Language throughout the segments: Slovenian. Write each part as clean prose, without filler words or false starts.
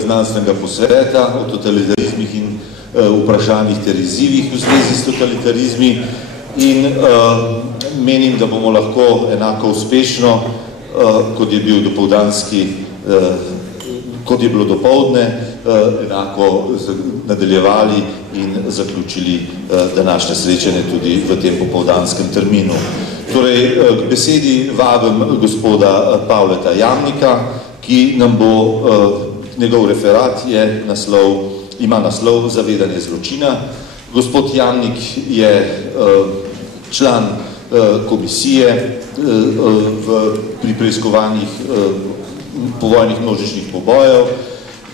znanstvenega posveta o totalitarizmih in vprašanjih ter izzivih v zvezi s totalitarizmi in menim, da bomo lahko enako uspešno, kot je bil dopoldanski, kot je bilo dopoldne, enako nadaljevali in zaključili današnje srečanje tudi v tem popoldanskem terminu. Torej, k besedi vabim gospoda Pavleta Jamnika, ki nam bo njegov referat ima naslov Zavedanje zločina. Gospod Jamnik je član komisije pri preiskovanjih povojnih množičnih pobojev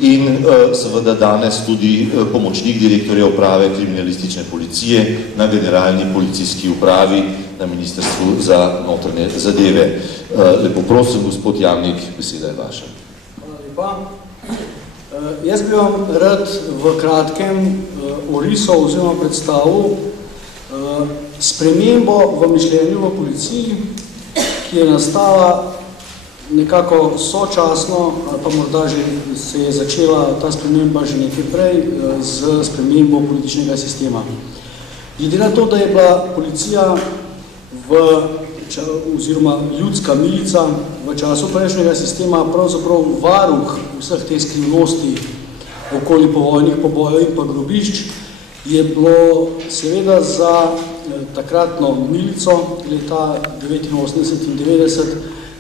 in seveda danes tudi pomočnik direktorja uprave kriminalistične policije na Generalni policijski upravi na Ministrstvu za notranje zadeve. Lepo prosim, gospod Jamnik, beseda je vaša. Hvala lepa. Jaz bi vam rad v kratkem orisal oziroma predstavil spremembo v mišljenju v policiji, ki je nastala nekako sočasno, ali pa morda že se je začela ta sprememba že nekaj prej z spremembo političnega sistema. Glede na to, da je bila policija oziroma ljudska milica v času prejšnjega sistema pravzaprav varuh vseh teh skrivnosti okoli povojnih pobojev in pa grobišč, je bilo seveda za takratno milico leta 89 in 90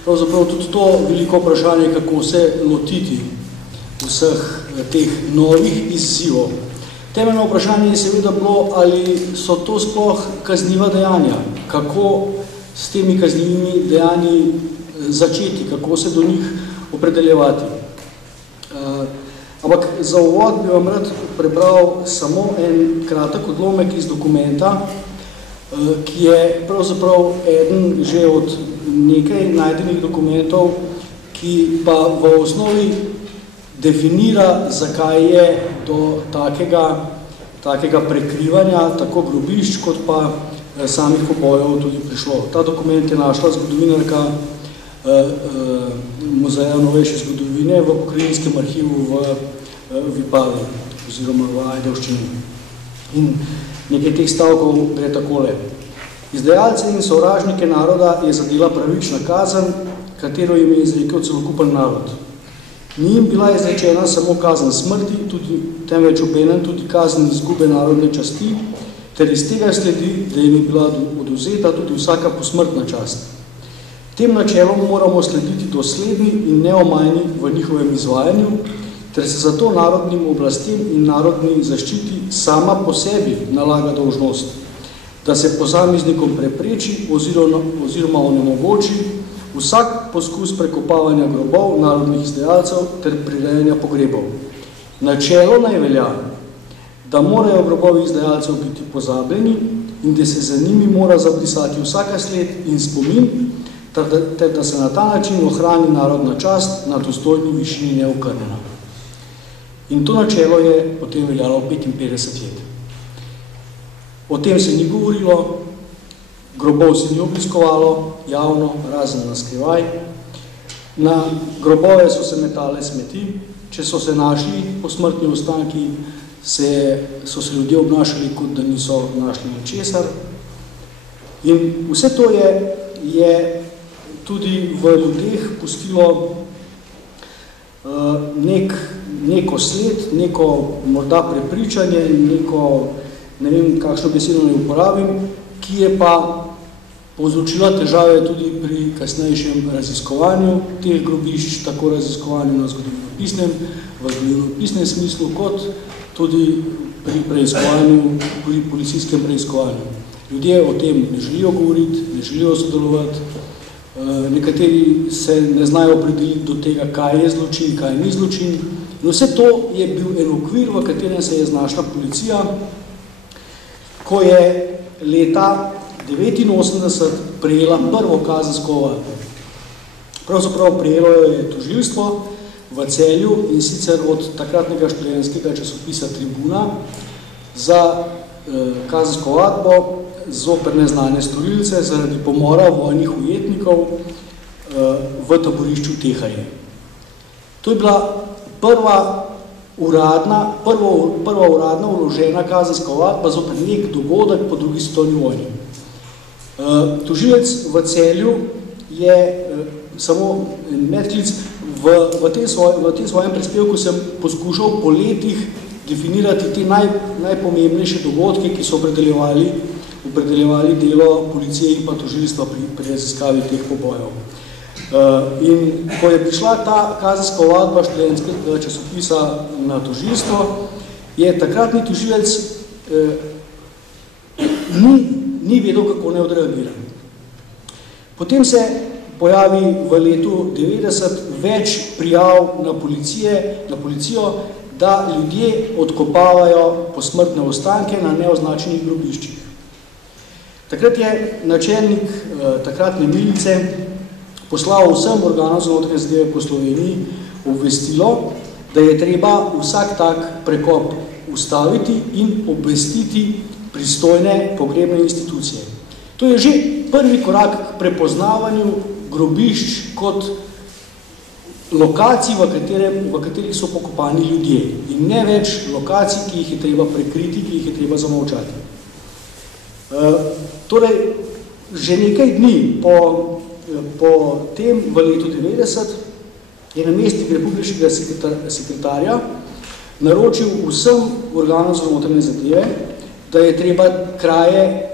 pravzaprav tudi to veliko vprašanje, kako se lotiti vseh teh novih izzivov. Temeljno vprašanje je seveda bilo, ali so to sploh kazniva dejanja, kako s temi kaznivimi dejanji začeti, kako se do njih opredeljevati. Ampak za uvod bi vam rad prebral samo en kratek odlomek iz dokumenta, ki je pravzaprav eden že od nekaj najdenih dokumentov, ki pa v osnovi definira, zakaj je do takega prekrivanja, tako grobišč, kot pa samih pobojev tudi prišlo. Ta dokument je našla zgodovinarka Muzeja novejše zgodovine v pokrajinskem arhivu v Vipavi oziroma v Ajdovščini. In nekaj teh stavkov gre takole. Izdajalce in sovražnike naroda je zadela pravična kazen, katero jim je izrekel celokupen narod. Ni jim bila izrečena samo kazen smrti, temveč obenem tudi kazen izgube narodne časti, ter iz tega sledi, da jim je bila odvzeta tudi vsaka posmrtna čast. Tem načelom moramo slediti dosledni in neomajni v njihovem izvajanju, ter se zato narodnim oblastem in narodni zaščiti sama po sebi nalaga dolžnost, da se posameznikom prepreči oziroma onemogoči vsak poskus prekopavanja grobov narodnih izdajalcev ter prirejanja pogrebov. Načelo naj velja, da morajo grobovi izdajalcev biti pozabljeni in da se za njimi mora zapisati vsaka sled in spomin, ter da se na ta način ohrani narodna čast na dostojni višini neokrnjena. In to načelo je potem veljalo 55 let. O tem se ni govorilo, grobov se ni obiskovalo javno, razen na skrivaj. Na grobove so se metale smeti, če so se našli posmrtni ostanki, so se ljudje obnašali, kot da niso našli ničesar. In vse to je tudi v ljudeh pustilo neko sled, neko morda prepričanje, ne vem, kakšno besedo ne uporabim, ki je pa povzročila težave tudi pri kasnejšem raziskovanju teh grobišč, tako raziskovanju na zgodovinopisnem smislu, kot tudi pri preiskovanju, pri policijskem preiskovanju. Ljudje o tem ne želijo govoriti, ne želijo sodelovati, nekateri se ne znajo opredeliti do tega, kaj je zločin, kaj ni zločin. In vse to je bil en okvir, v katerem se je znašla policija, ko je leta 1989 prejela prvo kazensko ovadbo. Pravzaprav prijelo je tožilstvo v Celju in sicer od takratnega študentskega časopisa Tribuna za kazensko ovadbo zoper neznane storilce zaradi pomora vojnih ujetnikov v taborišču Teharje. To je bila prva uradna vložena kazenska ovadba zoper nek dogodek po drugi svetovni vojni. Tožilec v Celju je samo medklic, v tem svojem prispevku sem poskušal po letih definirati te najpomembnejše dogodke, ki so opredeljevali delo policije in pa tožilstva pri raziskavi teh pobojev. In ko je prišla ta kazenska ovadba študentskega časopisa na tožilstvo, je takratni tožilec ni vedel, kako ne odreagira. Potem se pojavi v letu 90 več prijav na policijo, da ljudje odkopavajo posmrtne ostanke na neoznačenih grobiščih. Takrat je načelnik takratne milice poslal vsem organom za notranje zadeve po Sloveniji obvestilo, da je treba vsak tak prekop ustaviti in obvestiti pristojne pogrebne institucije. To je že prvi korak k prepoznavanju grobišč kot lokacij, v katerih so pokopani ljudje in ne več lokacij, ki jih je treba prekriti, ki jih je treba zamolčati. Torej, že nekaj dni po tem v letu 90 je namestnik republičnega sekretarja naročil vsem organom za notranje zadeve, da je treba kraje,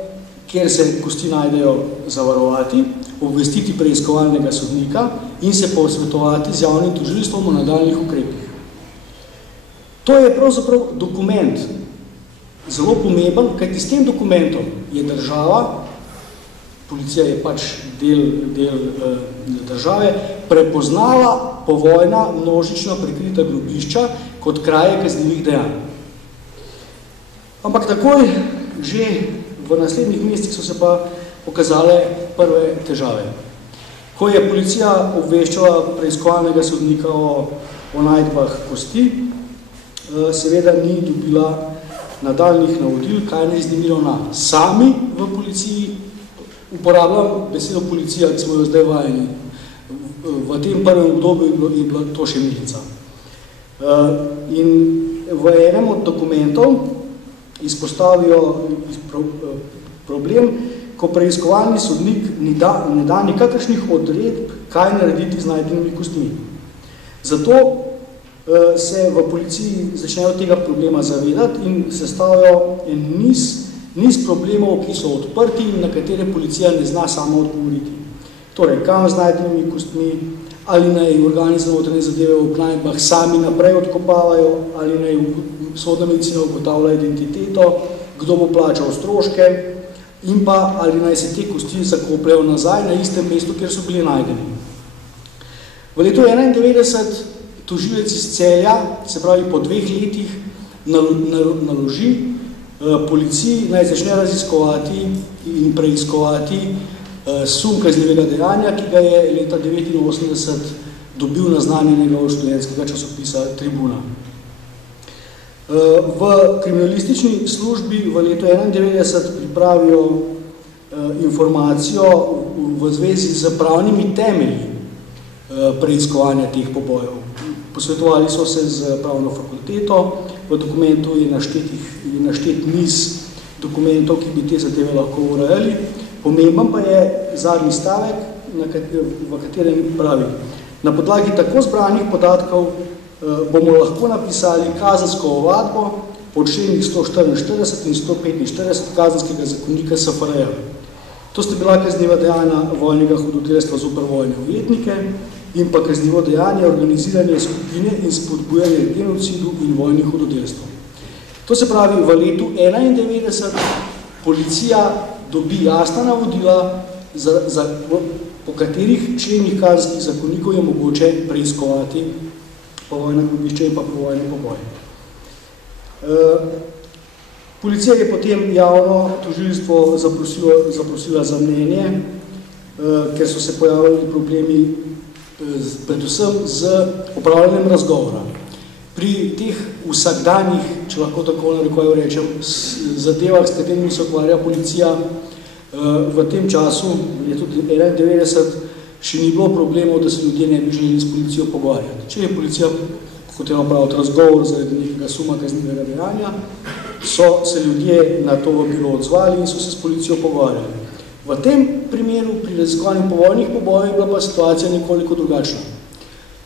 kjer se kosti najdejo, zavarovati, obvestiti preiskovalnega sodnika in se posvetovati z javnim tožilstvom o nadaljnjih ukrepih. To je pravzaprav dokument zelo pomemben, kajti s tem dokumentom je država, policija je pač del države, prepoznala povojna množična prekrita grobišča kot kraje kaznivih dejanj. Ampak takoj že v naslednjih mesecih so se pa pokazale prve težave. Ko je policija obveščala preiskovalnega sodnika o najdbah kosti, seveda ni dobila nadaljnih navodil, kaj naj z njimi ravna. Sami v policiji, uporabljam besedo policija, ki smo jo zdaj vajeni, v tem prvem obdobju je bila to še milica. In v enem od dokumentov izpostavijo problem, ko preiskovalni sodnik ne da nikakršnih odredb, kaj narediti z najdenimi kostmi. Zato se v policiji začnejo tega problema zavedati in sestavljajo en niz problemov, ki so odprti in na katere policija ne zna sama odgovoriti. Torej, kam z najdenimi kostmi, ali naj organi za notranje zadeve v najdbah sami naprej odkopavajo, ali naj sodna medicina ugotavlja identiteto, kdo bo plačal stroške in pa ali naj se te kosti zakopljajo nazaj na istem mestu, kjer so bili najdeni. V letu 1991 tožilec iz Celja, se pravi po 2 letih, naloži policiji naj začne raziskovati in preiskovati sum kaznivega dejanja, ki ga je leta 1989 dobil naznanjenega študentskega časopisa Tribuna. V kriminalistični službi v letu 1991 pripravijo informacijo v zvezi z pravnimi temelji preiskovanja teh pobojev. Posvetovali so se z pravno fakulteto, v dokumentu je naštet niz dokumentov, ki bi te zadeve lahko urejali. Pomemben pa je zadnji stavek, v katerem pravi: na podlagi tako zbranih podatkov bomo lahko napisali kazensko ovadbo po členih 144 in 145 kazenskega zakonika SFRJ. To sta bila kazniva dejanja vojnega hudodelstva zoper vojne ujetnike in pa kaznivo dejanje organiziranje skupine in spodbujanje genocidu in vojnih hudodelstv. To se pravi, v letu 1991 policija dobi jasna navodila, po katerih členih kazenskih zakonikov je mogoče preiskovati povojna grobišča in pa povojne poboje. Policija je potem javno tožilstvo zaprosila za mnenje, ker so se pojavili problemi predvsem z upravljanjem razgovora. Pri teh vsakdanjih, če lahko tako narekojo rečem, zadevah, s katerimi se ukvarja policija, v tem času, letu 1991, še ni bilo problemov, da se ljudje ne bi želeli s policijo pogovarjati. Če je policija hotela opraviti razgovor zaradi nekega suma kaznivega dejanja, so se ljudje na to bilo odzvali in so se s policijo pogovarjali. V tem primeru, pri raziskovanju povojnih pobojih, je bila pa situacija nekoliko drugačna.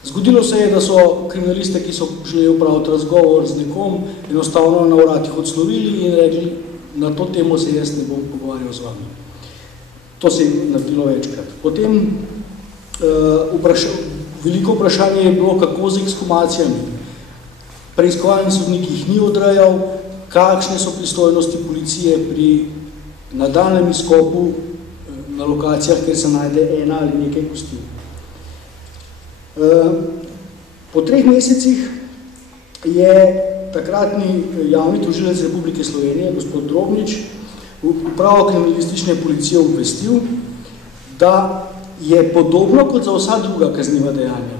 Zgodilo se je, da so kriminaliste, ki so želeli opraviti razgovor z nekom, enostavno na vratih odslovili in rekli, na to temo se jaz ne bom pogovarjal z vami. To se je naredilo večkrat. Potem veliko vprašanje je bilo, kako z ekshumacijami. Preiskovalni sodnik jih ni odrejal, kakšne so pristojnosti policije pri nadaljnjem izkopu na lokacijah, kjer se najde ena ali nekaj kosti. Po 3 mesecih je takratni javni tožilec Republike Slovenije, gospod Drobnič, upravo kriminalistične policije obvestil, da je podobno kot za vsa druga kazniva dejanja,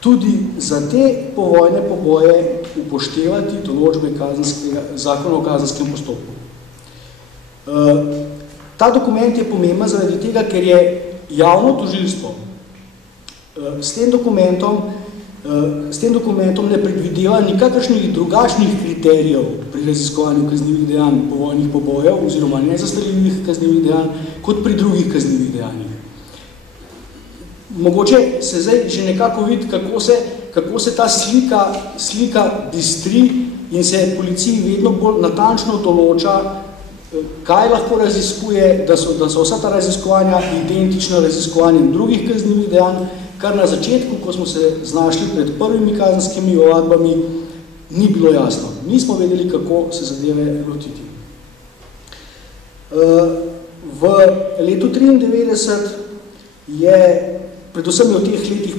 tudi za te povojne poboje upoštevati določbe zakona o kazenskem postopku. Ta dokument je pomemben zaradi tega, ker je javno tožilstvo s tem dokumentom ne predvideva nikakršnih drugačnih kriterijev pri raziskovanju kaznivih dejanj povojnih pobojev oziroma nezastarljivih kaznivih dejanj kot pri drugih kaznivih dejanjih. Mogoče se zdaj že nekako vidi, kako se ta slika bistri in se policiji vedno bolj natančno določa, kaj lahko raziskuje, da so vsa ta raziskovanja identična raziskovanjem drugih kaznivih dejanj, kar na začetku, ko smo se znašli pred prvimi kazenskimi ovadbami, ni bilo jasno. Nismo vedeli, kako se zadeve lotiti. V letu 1993 je predvsem v teh letih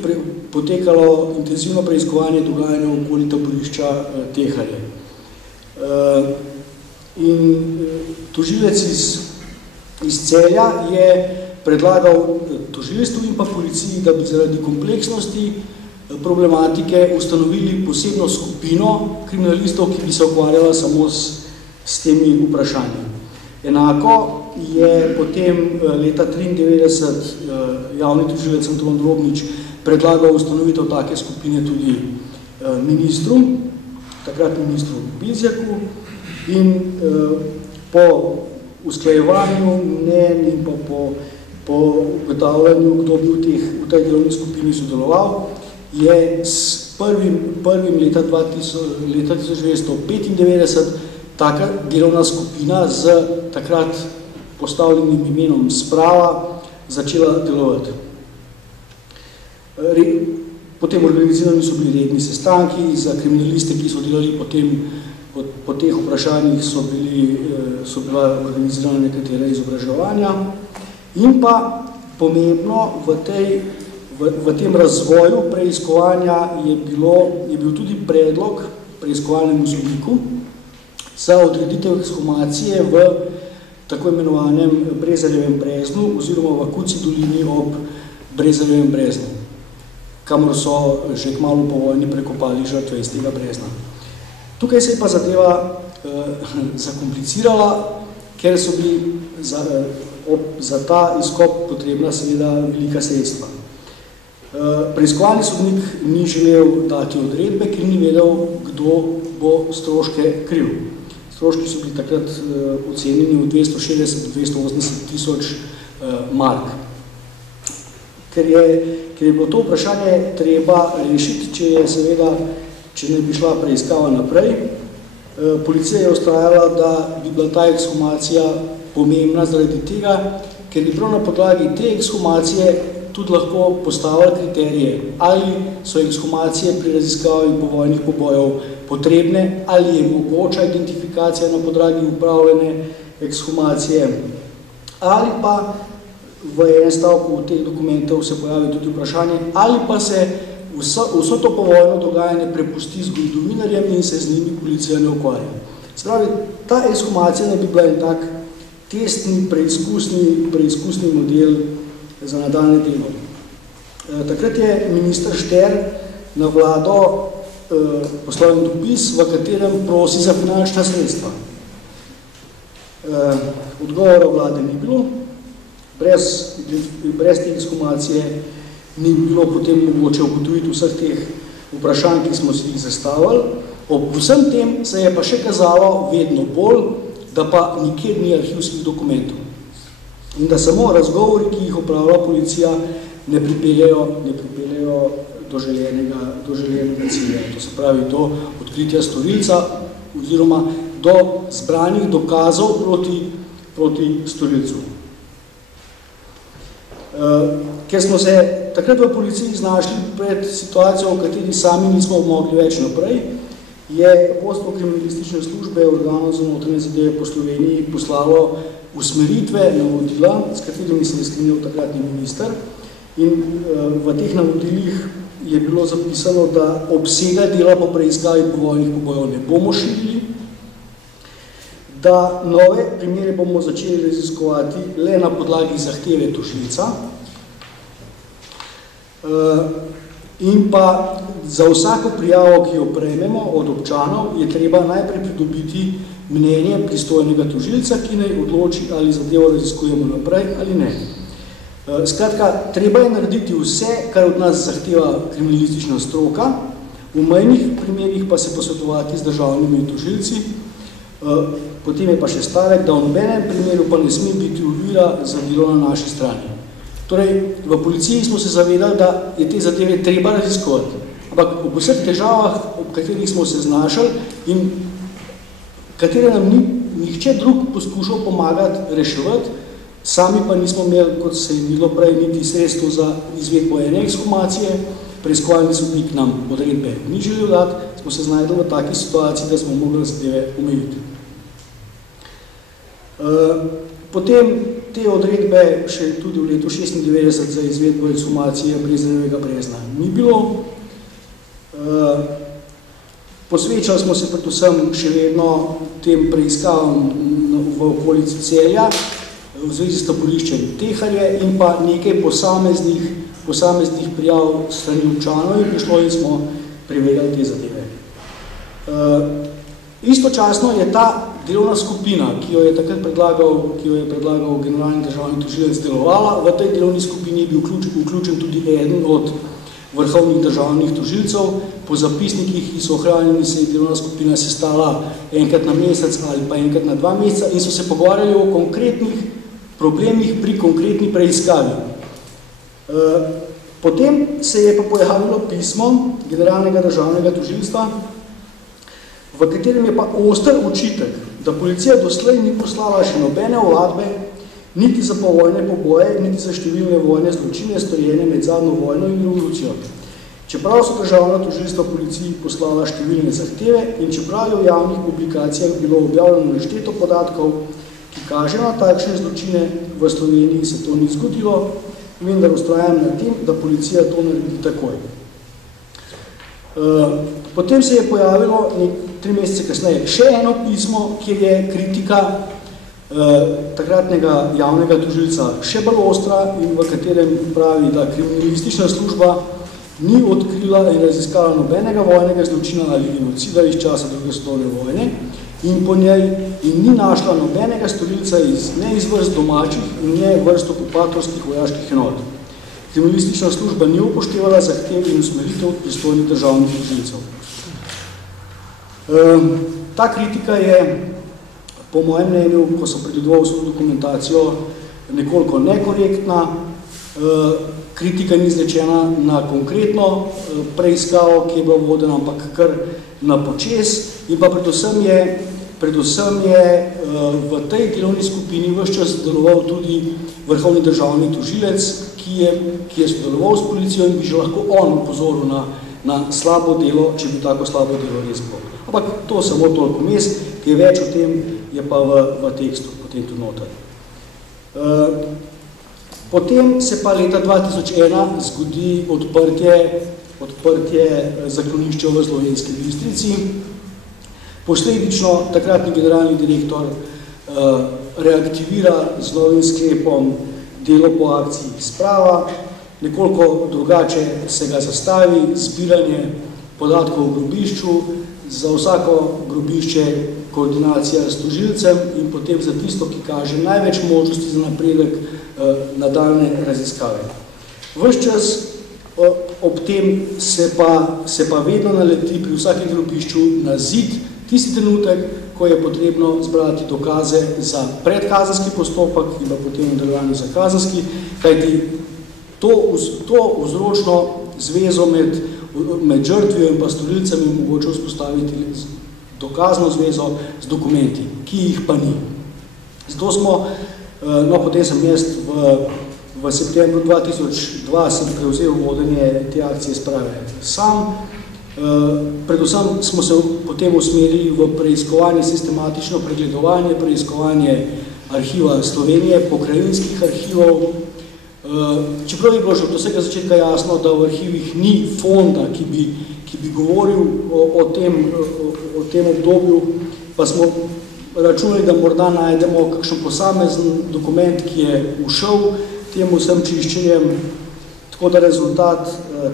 potekalo intenzivno preiskovanje dogajanja okoli taborišča Teharje. In tožilec iz Celja je predlagal tožilstvu in pa policiji, da bi zaradi kompleksnosti problematike ustanovili posebno skupino kriminalistov, ki bi se ukvarjala samo s temi vprašanji. Enako je potem leta 1993 javni tožilec Anton Drobnič predlagal ustanovitev take skupine tudi ministru, takrat ministru Bizjaku, in po usklajevanju mnenj in pa po ugotavljanju, kdo bi v tej delovni skupini sodeloval, je s prvim leta 1995 taka delovna skupina z takrat postavljenim imenom Sprava začela delovati. Potem organizirani so bili redni sestanki za kriminaliste, ki so delali potem po teh vprašanjih so bila organizirana nekatera izobraževanja. In pa pomembno v tem razvoju preiskovanja je bil tudi predlog preiskovalnemu sodniku za odreditev ekshumacije v tako imenovanem Brezarjevem breznu oziroma v Kuci dolini ob Brezarjevem breznu, kamor so že kmalu po vojni prekopali žrtve iz tega brezna. Tukaj se je pa zadeva zakomplicirala, ker so bili za ta izkop potrebna seveda velika sredstva. Preiskovalni sodnik ni želel dati odredbe, ker ni vedel, kdo bo stroške kril. Stroški so bili takrat ocenjeni v 260-280 tisoč mark. Ker je bilo to vprašanje treba rešiti, če ne bi šla preiskava naprej. Policija je ustrajala, da bi bila ta ekshumacija pomembna zaradi tega, ker bi prav na podlagi te ekshumacije tudi lahko postavili kriterije, ali so ekshumacije pri raziskavi povojnih pobojev potrebne, ali je mogoča identifikacija na podlagi upravljene ekshumacije, ali pa v enem stavku teh dokumentov se pojavi tudi vprašanje, ali pa se vso to povojno dogajanje prepusti zgodovinarjem in se z njimi policija ne ukvarja. Spravi, ta ekshumacija ne bi bila en tak testni, preizkusni model za nadaljne delo. Takrat je minister Šter na vlado poslal dopis, v katerem prosi za finančna sredstva. Odgovora vlade ni bilo, brez te ekshumacije ni bilo potem mogoče ugotoviti vseh teh vprašanj, ki smo si jih zastavili. Ob vsem tem se je pa še kazalo vedno bolj, da pa nikjer ni arhivskih dokumentov. In da samo razgovori, ki jih upravlja policija, ne pripeljejo do želenega cilja. To se pravi do odkritja storilca oziroma do zbranih dokazov proti storilcu. Ker smo se takrat v policiji znašli pred situacijo, v kateri sami nismo mogli več naprej, je vodstvo kriminalistične službe organov za notranje zadeve po Sloveniji poslalo usmeritve, navodila, s katerimi se je sklenil takratni minister. In v teh navodilih je bilo zapisano, da obsega dela po preiskavi povojnih pobojev ne bomo širili, da nove primere bomo začeli raziskovati le na podlagi zahteve tožilca in pa za vsako prijavo, ki jo prejmemo od občanov, je treba najprej pridobiti mnenje pristojnega tožilca, ki naj odloči, ali zadevo raziskujemo naprej ali ne. Skratka, treba je narediti vse, kar od nas zahteva kriminalistična stroka, v mejnih primerih pa se posvetovati z državnimi tožilci. Potem je pa še stavek, da v nobenem primeru pa ne sme biti ovira za delo na naši strani. Torej, v policiji smo se zavedali, da je te zadeve treba raziskovati. Ampak ob vseh težavah, ob katerih smo se znašali in katere nam ni nihče drug poskušal pomagati reševati, sami pa nismo imeli, kot se je bilo prej, niti sredstvo za izvedbo ene ekshumacije, preiskovalni sodnik nam odredbe ni želel dati, smo se znajdli v taki situaciji, da smo mogli zadeve omejiti. Potem te odredbe še tudi v letu 96 za izvedbo ekshumacije Brezarjevega brezna ni bilo. Posvečali smo se predvsem še vedno tem preiskavam v okolici Celja, v zvezi s taboriščem Teharje in pa nekaj posameznih prijav strani občanov in prišlo in smo preverjali te zadeve. Istočasno je ta delovna skupina, ki jo je takrat predlagal generalni državni tožilec, delovala. V tej delovni skupini je bil vključen tudi eden od vrhovnih državnih tožilcev. Po zapisnikih, ki so ohranjeni, se je delovna skupina sestala enkrat na mesec ali pa enkrat na 2 meseca in so se pogovarjali o konkretnih problemih pri konkretni preiskavi. Potem se je pa pojavilo pismo generalnega državnega tožilstva, v katerem je pa oster očitek, da policija doslej ni poslala še nobene ovadbe, niti za povojne poboje, niti za številne vojne zločine, storjene med zadnjo vojno in revolucijo. Čeprav so državna tožilstva policiji poslala številne zahteve in čeprav je v javnih publikacijah bilo objavljeno nešteto podatkov, ki kaže na takšne zločine, v Sloveniji se to ni zgodilo, vendar vztrajam na tem, da policija to naredi takoj. Potem se je pojavilo 3 mesece kasneje še eno pismo, kjer je kritika takratnega javnega tožilca še bolj ostra in v katerem pravi, da kriminalistična služba ni odkrila in raziskala nobenega vojnega zločina ali genocida iz časa druge svetovne vojne in po njej ni našla nobenega storilca ne iz vrst domačih in ne vrst okupatorskih vojaških enot. Kriminalistična služba ni upoštevala zahtev in usmeritev pristojnih državnih tožilcev. Ta kritika je, po mojem mnenju, ko sem pregledoval vso dokumentacijo, nekoliko nekorektna. Kritika ni izrečena na konkretno preiskavo, ki je bila vodena, ampak kar na počez. In pa predvsem je v tej delovni skupini ves čas deloval tudi vrhovni državni tožilec, ki je sodeloval s policijo in bi že lahko on upozoril na slabo delo, če bi tako slabo delo res bilo. Ampak to samo toliko mes, ki je več o tem, je pa v tekstu, potem tudi noter. Potem se pa leta 2001 zgodi odprtje zaklonišča v Slovenski Bistrici. Posledično takratni generalni direktor reaktivira z novim sklepom delo po akciji Sprava nekoliko drugače se ga zastavi, zbiranje podatkov o grobišču, za vsako grobišče koordinacija s tožilcem in potem za tisto, ki kaže največ možnosti za napredek nadaljne raziskave. Ves čas ob tem se pa vedno naleti pri vsakem grobišču na zid tisti trenutek, ko je potrebno zbrati dokaze za predkazenski postopek in pa potem v nadaljevanju za kazenski, kajti to vzročno zvezo med žrtvijo in pa storilcem je mogoče vzpostaviti dokazno zvezo z dokumenti, ki jih pa ni. Zato smo, potem sem jaz v septembru 2002 sem prevzel vodenje te akcije sprave sam. Predvsem smo se potem usmerili v preiskovanje, sistematično pregledovanje, preiskovanje arhiva Slovenije, pokrajinskih arhivov. Čeprav je bilo že od vsega začetka jasno, da v arhivih ni fonda, ki bi govoril o tem obdobju, pa smo računali, da morda najdemo kakšen posamezen dokument, ki je ušel temu vsem čiščenjem. Tako da rezultat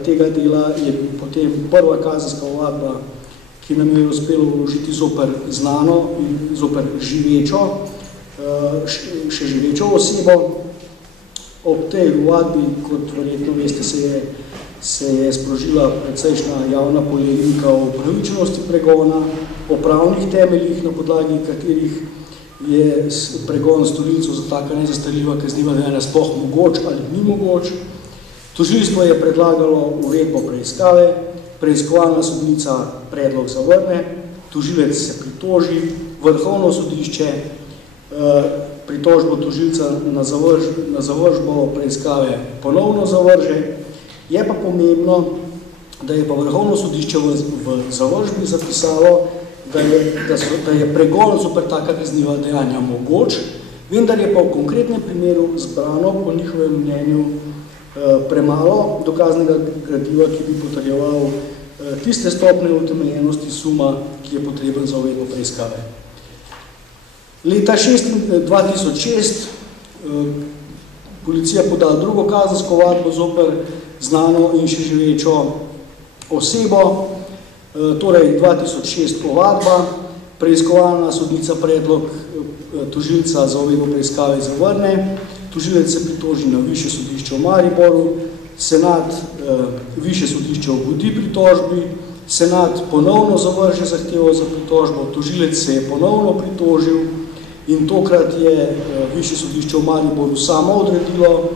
tega dela je potem prva kazenska ovadba, ki nam je uspelo vložiti zoper znano in zoper še živečo osebo. Ob tej ovadbi, kot verjetno veste, se je sprožila precejšnja javna polemika o upravičenosti pregona, o pravnih temeljih, na podlagi katerih je pregon storilcev za taka nezastarljiva kazniva dejanja sploh mogoč ali ni mogoč. Tožilstvo je predlagalo uvedbo preiskave, preiskovalna sodnica predlog zavrne, tožilec se pritoži, Vrhovno sodišče pritožbo tožilca na zavržbo preiskave ponovno zavrže. Je pa pomembno, da je pa Vrhovno sodišče v zavržbi zapisalo, da je pregon zoper taka kazniva dejanja mogoč, vendar je pa v konkretnem primeru zbrano po njihovem mnenju premalo dokaznega gradiva, ki bi potrjeval tiste stopnje utemeljenosti suma, ki je potreben za uvedbo preiskave. Leta 2006 policija podala drugo kazensko ovadbo zoper znano in še živečo osebo, torej 2006 ovadba, preiskovalna sodnica predlog tožilca za uvedbo preiskave zavrne, tožilec se pritoži na Višje sodišče v Mariboru, senat Višje sodišče ugodi pritožbi, senat ponovno zavrže zahtevo za pritožbo, tožilec se je ponovno pritožil in tokrat je Višje sodišče v Mariboru samo odredilo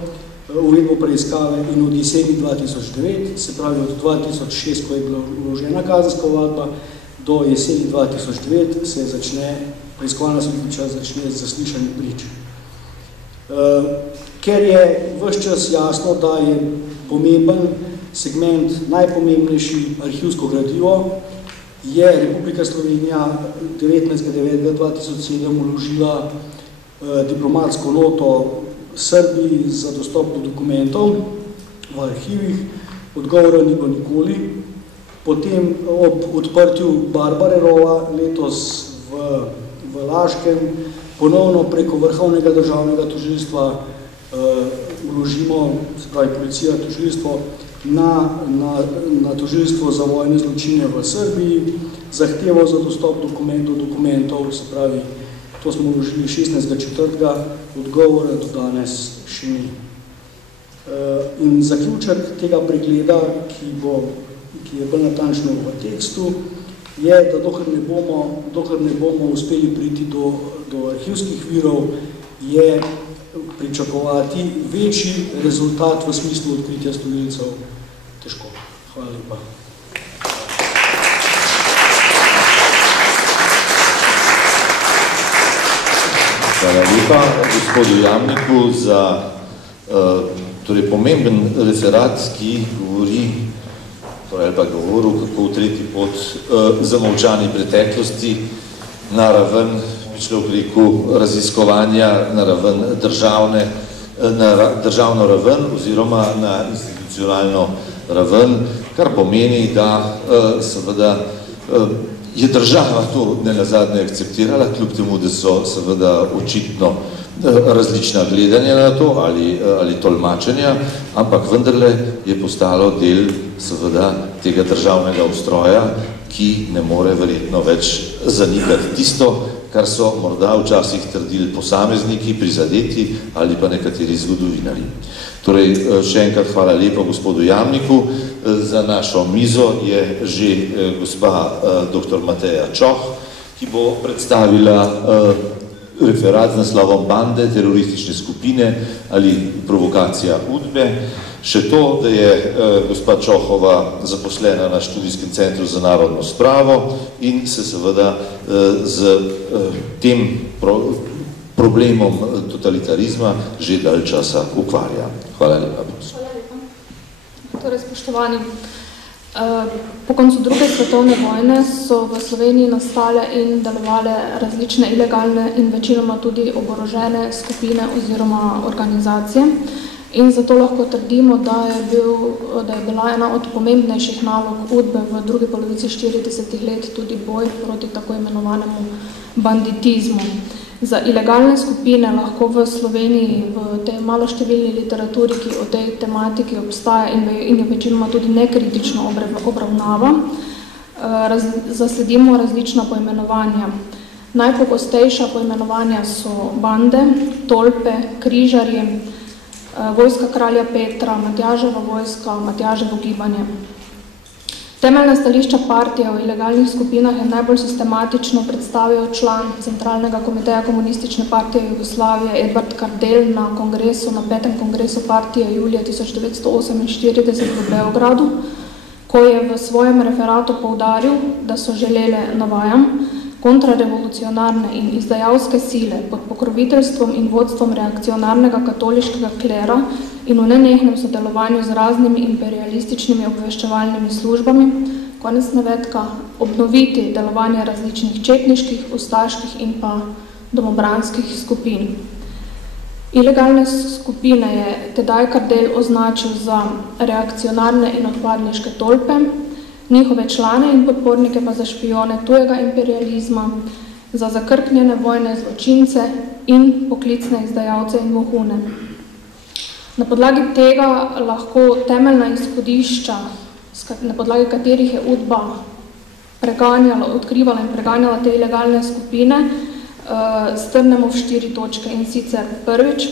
uvedbo preiskave in od jeseni 2009, se pravi od 2006, ko je bila vložena kazenska ovadba, do jeseni 2009 se preiskovalna sodnica začne z zaslišanjem prič. Ker je ves čas jasno, da je pomemben segment, najpomembnejši arhivsko gradivo, je Republika Slovenija 19.9.2007 vložila diplomatsko noto Srbiji za dostop do dokumentov v arhivih. Odgovora ni bilo nikoli. Potem ob odprtju Barbare Rova letos v Laškem ponovno preko Vrhovnega državnega tožilstva vložimo, se pravi policija, tožilstvo, na tožilstvo za vojne zločine v Srbiji, zahtevo za dostop do dokumentov, se pravi, to smo vložili 16.4. Odgovora do danes še ni. In zaključek tega pregleda, ki je bolj natančno v tekstu, je, da dokler ne bomo uspeli priti do arhivskih virov, je pričakovati večji rezultat v smislu odkritja storilcev težko. Hvala lepa. Hvala lepa gospodu Jamniku za pomemben referat, ki govori, ali pa govoril, kako utreti pot zamolčani preteklosti na raven, bi človek rekel, raziskovanja na raven državno raven oziroma na institucionalno raven, kar pomeni, da seveda je država to nenazadnje akceptirala, kljub temu, da so seveda očitno različna gledanja na to ali tolmačenja, ampak vendarle je postalo del seveda tega državnega ustroja, ki ne more verjetno več zanikati tisto, kar so morda včasih trdili posamezniki, prizadeti ali pa nekateri zgodovinari. Torej, še enkrat hvala lepa gospodu Jamniku. Za našo mizo je že gospa dr. Mateja Čoh, ki bo predstavila referat z naslovom Bande, teroristične skupine ali provokacija UDBE. Še to, da je gospa Čohova zaposlena na Študijskem centru za narodno spravo in se seveda z tem problemom totalitarizma že dalj časa ukvarja. Hvala lepa. Hvala lepa. Torej, spoštovani, po koncu druge svetovne vojne so v Sloveniji nastale in delovale različne ilegalne in večinoma tudi oborožene skupine oziroma organizacije. In zato lahko trdimo, da je bila ena od pomembnejših nalog UDBE v drugi polovici 40 let tudi boj proti tako imenovanemu banditizmu. Za ilegalne skupine lahko v Sloveniji v tej maloštevilni literaturi, ki o tej tematiki obstaja in jo večinoma tudi nekritično obravnava, zasledimo različna poimenovanja. Najpogostejša poimenovanja so bande, tolpe, križarji, vojska kralja Petra, Matjaževa vojska, Matjaževo gibanje. Temeljna stališča partije o ilegalnih skupinah je najbolj sistematično predstavil član Centralnega komiteja Komunistične partije Jugoslavije Edvard Kardelj na kongresu, na 5. kongresu partije julija 1948 v Beogradu, ko je v svojem referatu poudaril, da so želele, navajam, kontrarevolucionarne in izdajalske sile pod pokroviteljstvom in vodstvom reakcionarnega katoliškega klera in v nenehnem sodelovanju z raznimi imperialističnimi obveščevalnimi službami, konec navedka, obnoviti delovanje različnih četniških, ustaških in pa domobranskih skupin. Ilegalne skupine je tedaj Kardelj označil za reakcionarne in odpadniške tolpe, njihove člane in podpornike pa za špijone tujega imperializma, za zakrknjene vojne zločince in poklicne izdajalce in vohune. Na podlagi tega lahko temeljna izhodišča, na podlagi katerih je UDBA odkrivala in preganjala te ilegalne skupine, strnemo v 4 točke. In sicer prvič,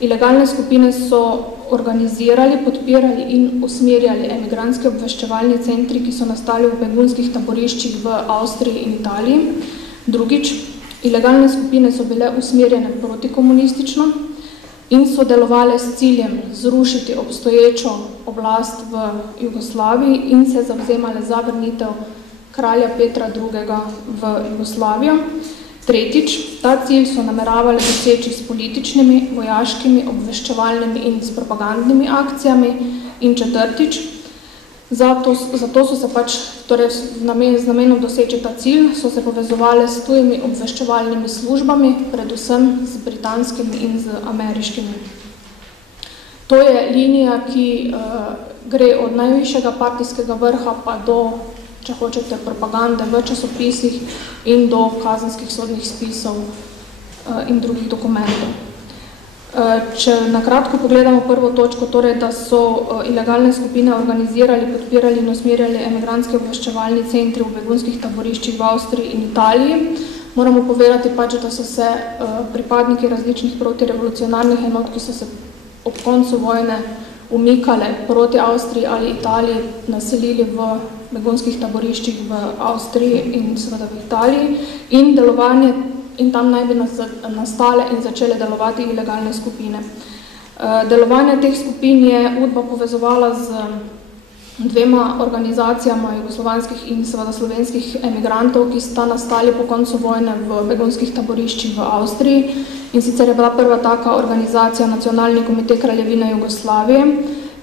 ilegalne skupine so organizirali, podpirali in usmerjali emigrantske obveščevalni centri, ki so nastali v begunskih taboriščih v Avstriji in Italiji. Drugič, ilegalne skupine so bile usmerjene protikomunistično in so delovale s ciljem zrušiti obstoječo oblast v Jugoslaviji in se zavzemale za vrnitev kralja Petra II. V Jugoslavijo. Tretjič, ta cilj so nameravali doseči s političnimi, vojaškimi, obveščevalnimi in s propagandnimi akcijami. In četrtič, zato so se torej z namenom doseči ta cilj, so se povezovali s tujimi obveščevalnimi službami, predvsem z britanskimi in z ameriškimi. To je linija, ki gre od najvišjega partijskega vrha pa do, če hočete, propagande v časopisih in do kazenskih sodnih spisov in drugih dokumentov. Če nakratko pogledamo prvo točko, torej, da so ilegalne skupine organizirali, podpirali in usmerjali emigrantske obveščevalni centri v begunskih taboriščih v Avstriji in Italiji, moramo povedati da so se pripadniki različnih protirevolucionarnih enot, ki so se ob koncu vojne umikale proti Avstriji ali Italiji, naselili v begunskih taboriščih v Avstriji in seveda v Italiji in tam naj bi nastale in začele delovati ilegalne skupine. Delovanje teh skupin je UDBA povezovala z dvema organizacijama jugoslovanskih in seveda slovenskih emigrantov, ki sta nastali po koncu vojne v begunskih taboriščih v Avstriji. In sicer je bila prva taka organizacija Nacionalni komitej Kraljevine Jugoslavije,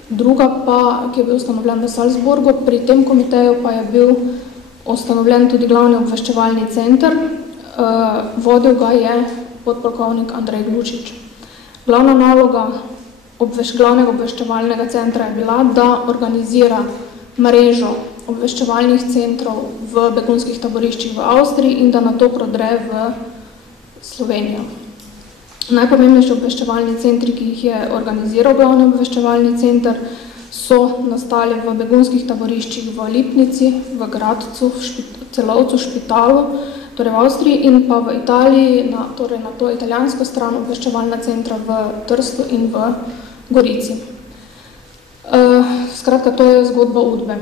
druga pa, ki je bil ustanovljen v Salzburgu, pri tem komiteju pa je bil ustanovljen tudi glavni obveščevalni center, vodil ga je podpolkovnik Andrej Glučič. Glavna naloga glavnega obveščevalnega centra je bila, da organizira mrežo obveščevalnih centrov v begunskih taboriščih v Avstriji in da nato prodre v Slovenijo. Najpomembnejši obveščevalni centri, ki jih je organiziral glavni obveščevalni center, so nastali v begunskih taboriščih v Lipnici, v Gradcu, v Celovcu, Špitalu, torej v Avstriji, in pa v Italiji, torej na to italijansko stran obveščevalna centra v Trstu in v Gorici. Skratka, to je zgodba Udbe.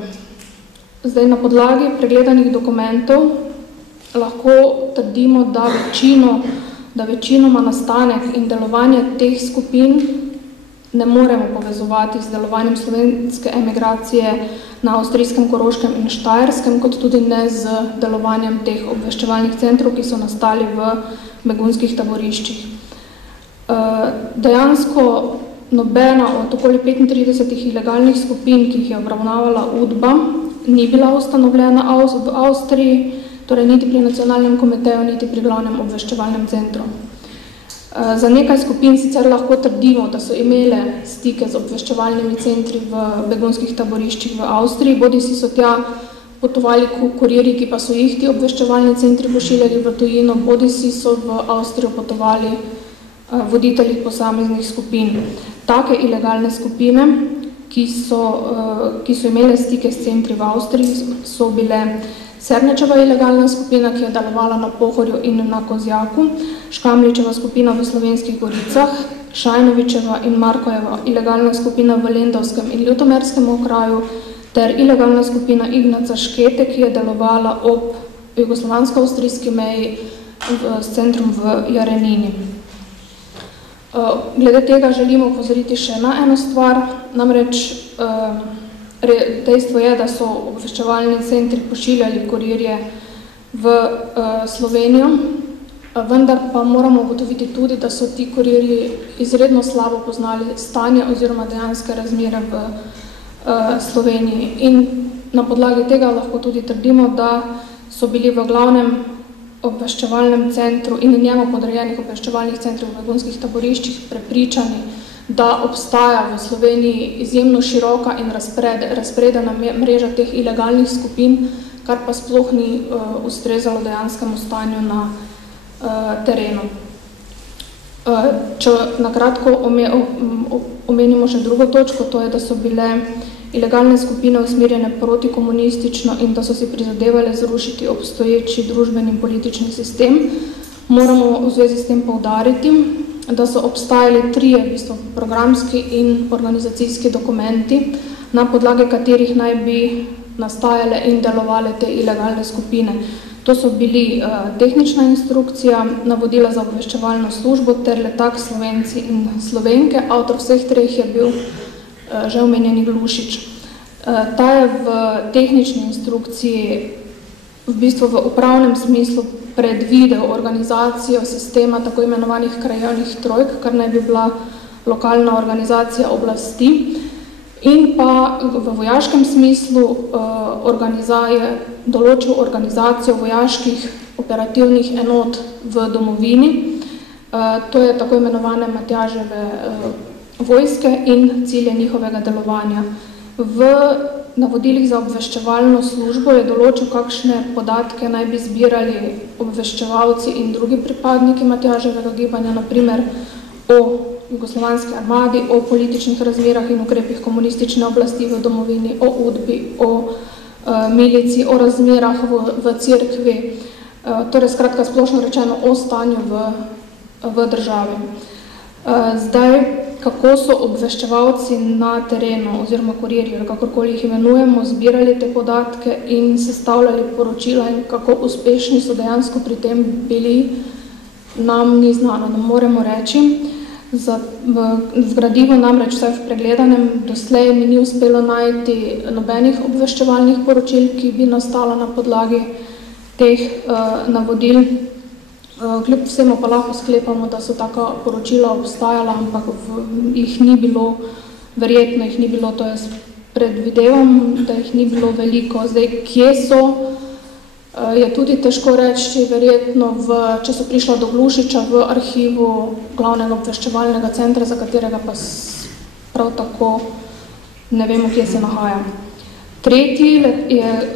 Zdaj, na podlagi pregledanih dokumentov lahko trdimo, da večinoma nastanek in delovanje teh skupin ne moremo povezovati z delovanjem slovenske emigracije na avstrijskem, Koroškem in Štajerskem, kot tudi ne z delovanjem teh obveščevalnih centrov, ki so nastali v begunskih taboriščih. Dejansko nobena od okoli 35 ilegalnih skupin, ki jih je obravnavala Udba, ni bila ustanovljena v Avstriji, torej niti pri nacionalnem komiteju, niti pri glavnem obveščevalnem centru. Za nekaj skupin sicer lahko trdimo, da so imele stike z obveščevalnimi centri v begunskih taboriščih v Avstriji, bodisi so tja potovali kurirji, ki pa so jih ti obveščevalni centri pošiljali v tujino, bodisi so v Avstrijo potovali voditelji posameznih skupin. Take ilegalne skupine, ki so imele stike s centri v Avstriji, so bile Sernečeva ilegalna skupina, ki je delovala na Pohorju in na Kozjaku, Škamličeva skupina v Slovenskih Goricah, Šajnovičeva in Markojeva ilegalna skupina v Lendavskem in Ljutomerskem okraju ter ilegalna skupina Ignaca Škete, ki je delovala ob jugoslovansko-avstrijski meji s centrom v Jarenini. Glede tega želimo opozoriti še na eno stvar, namreč dejstvo je, da so obveščevalni centri pošiljali kurirje v Slovenijo, vendar pa moramo ugotoviti tudi, da so ti kurirji izredno slabo poznali stanje oziroma dejanske razmere v Sloveniji. In na podlagi tega lahko tudi trdimo, da so bili v glavnem obveščevalnem centru in njemu podrejenih obveščevalnih centrov v begunskih taboriščih prepričani, da obstaja v Sloveniji izjemno široka in razpredena mreža teh ilegalnih skupin, kar pa sploh ni ustrezalo dejanskemu stanju na terenu. Če nakratko omenimo še drugo točko, to je, da so bile ilegalne skupine usmerjene protikomunistično in da so si prizadevale zrušiti obstoječi družbeni in politični sistem, moramo v zvezi s tem poudariti, da so obstajali trije programski in organizacijski dokumenti, na podlagi katerih naj bi nastajale in delovale te ilegalne skupine. To so bili tehnična instrukcija, navodila za obveščevalno službo ter letak Slovenci in Slovenke. Avtor vseh treh je bil že omenjeni Glušič. Ta je v tehnični instrukciji v bistvu v upravnem smislu predvidel organizacijo sistema tako imenovanih krajevnih trojk, kar naj bi bila lokalna organizacija oblasti, in pa v vojaškem smislu določil organizacijo vojaških operativnih enot v domovini, to je tako imenovane Matjaževe vojske in cilje njihovega delovanja. V navodilih za obveščevalno službo je določil, kakšne podatke naj bi zbirali obveščevalci in drugi pripadniki Matjaževega gibanja, naprimer o jugoslovanski armadi, o političnih razmerah in ukrepih komunistične oblasti v domovini, o Udbi, o milici, o razmerah v cerkvi, torej skratka splošno rečeno o stanju v državi. Zdaj, kako so obveščevalci na terenu oziroma kurirji, kakorkoli jih imenujemo, zbirali te podatke in sestavljali poročila in kako uspešni so dejansko pri tem bili, nam ni znano, ne moremo reči. V gradivu namreč vsaj v pregledanem doslej mi ni uspelo najti nobenih obveščevalnih poročil, ki bi nastala na podlagi teh navodil. Kljub vsemu pa lahko sklepamo, da so taka poročila obstajala, ampak jih ni bilo, verjetno jih ni bilo, to jaz predvidevam, da jih ni bilo veliko. Zdaj, kje so, je tudi težko reči, verjetno, če so prišla do Glušiča v arhivu glavnega obveščevalnega centra, za katerega pa prav tako ne vemo, kje se nahaja. Tretji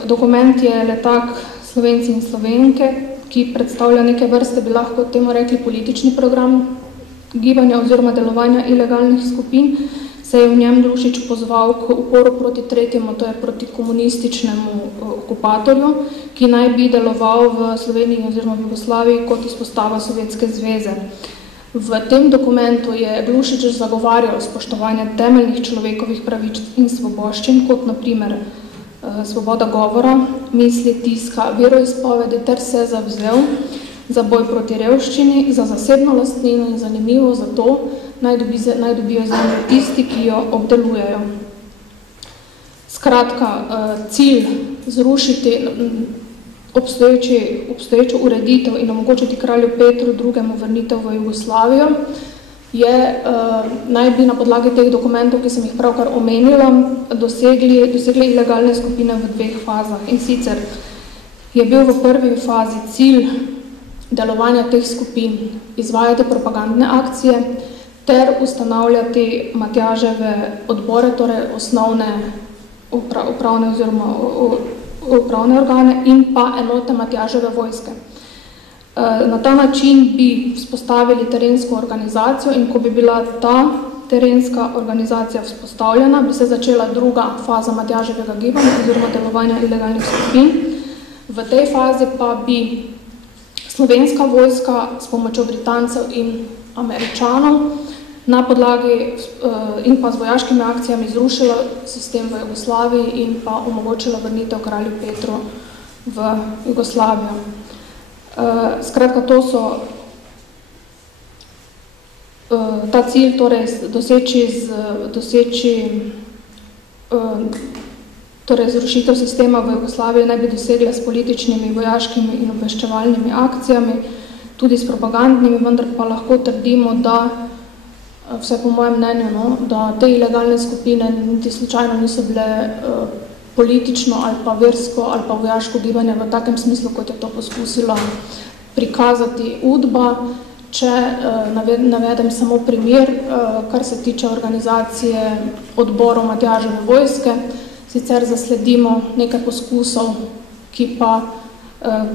dokument je letak Slovenci in Slovenke, ki predstavlja neke vrste, bi lahko temu rekli, politični program gibanja oziroma delovanja ilegalnih skupin, se je v njem Drušič pozval k uporu proti tretjemu, to je proti komunističnemu okupatorju, ki naj bi deloval v Sloveniji oziroma v Jugoslaviji kot izpostava Sovjetske zveze. V tem dokumentu je Glušič zagovarjal spoštovanje temeljnih človekovih pravic in svoboščin, kot na primer svoboda govora, misli, tiska, veroizpovedi, ter se zavzel za boj proti revščini, za zasebno lastnino in zanimivo za to, naj dobijo zemljo tisti, ki jo obdelujejo. Skratka, cilj zrušiti obstoječo ureditev in omogočiti kralju Petru II. Vrnitev v Jugoslavijo je, naj bi na podlagi teh dokumentov, ki sem jih pravkar omenila, dosegli ilegalne skupine v dveh fazah. In sicer je bil v prvi fazi cilj delovanja teh skupin izvajati propagandne akcije ter ustanavljati Matjaževe odbore, torej osnovne upravne oziroma upravne organe in pa enote Matjaževe vojske. Na ta način bi vzpostavili terensko organizacijo in ko bi bila ta terenska organizacija vzpostavljena, bi se začela druga faza Matjaževega gibanja oziroma delovanja ilegalnih skupin. V tej fazi pa bi slovenska vojska s pomočjo Britancev in Američanov na podlagi in pa z vojaškimi akcijami zrušila sistem v Jugoslaviji in pa omogočila vrnitev kralju Petru v Jugoslavijo. Skratka, to so ta cilj, torej torej zrušitev sistema v Jugoslaviji naj bi dosegla s političnimi, vojaškimi in obveščevalnimi akcijami, tudi s propagandnimi, vendar pa lahko trdimo, da vse po mojem mnenju, da te ilegalne skupine niti slučajno niso bile politično ali pa versko ali pa vojaško gibanje v takem smislu, kot je to poskusila prikazati UDBA. Če navedem samo primer, kar se tiče organizacije odborov Matjaževe vojske, sicer zasledimo nekaj poskusov,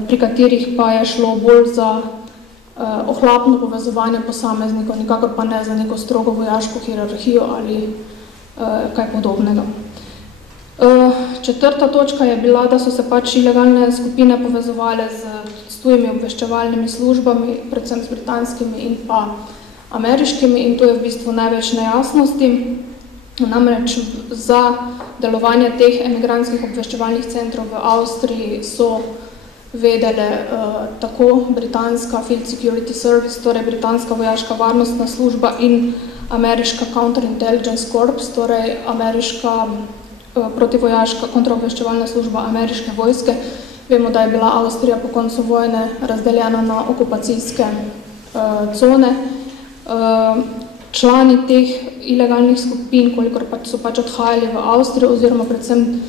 pri katerih pa je šlo bolj za ohlapno povezovanje posameznikov, nikakor pa ne za neko strogo vojaško hierarhijo ali kaj podobnega. Četrta točka je bila, da so se pač ilegalne skupine povezovale s tujimi obveščevalnimi službami, predvsem s britanskimi in pa ameriškimi, in to je v bistvu največ nejasnosti. Namreč za delovanje teh emigrantskih obveščevalnih centrov v Avstriji so vedele tako britanska Field Security Service, torej britanska vojaška varnostna služba in ameriška Counterintelligence Corps, torej ameriška protivojaška kontraobveščevalna služba ameriške vojske. Vemo, da je bila Avstrija po koncu vojne razdeljena na okupacijske cone. Člani teh ilegalnih skupin, kolikor so pač odhajali v Avstrijo, oziroma predvsem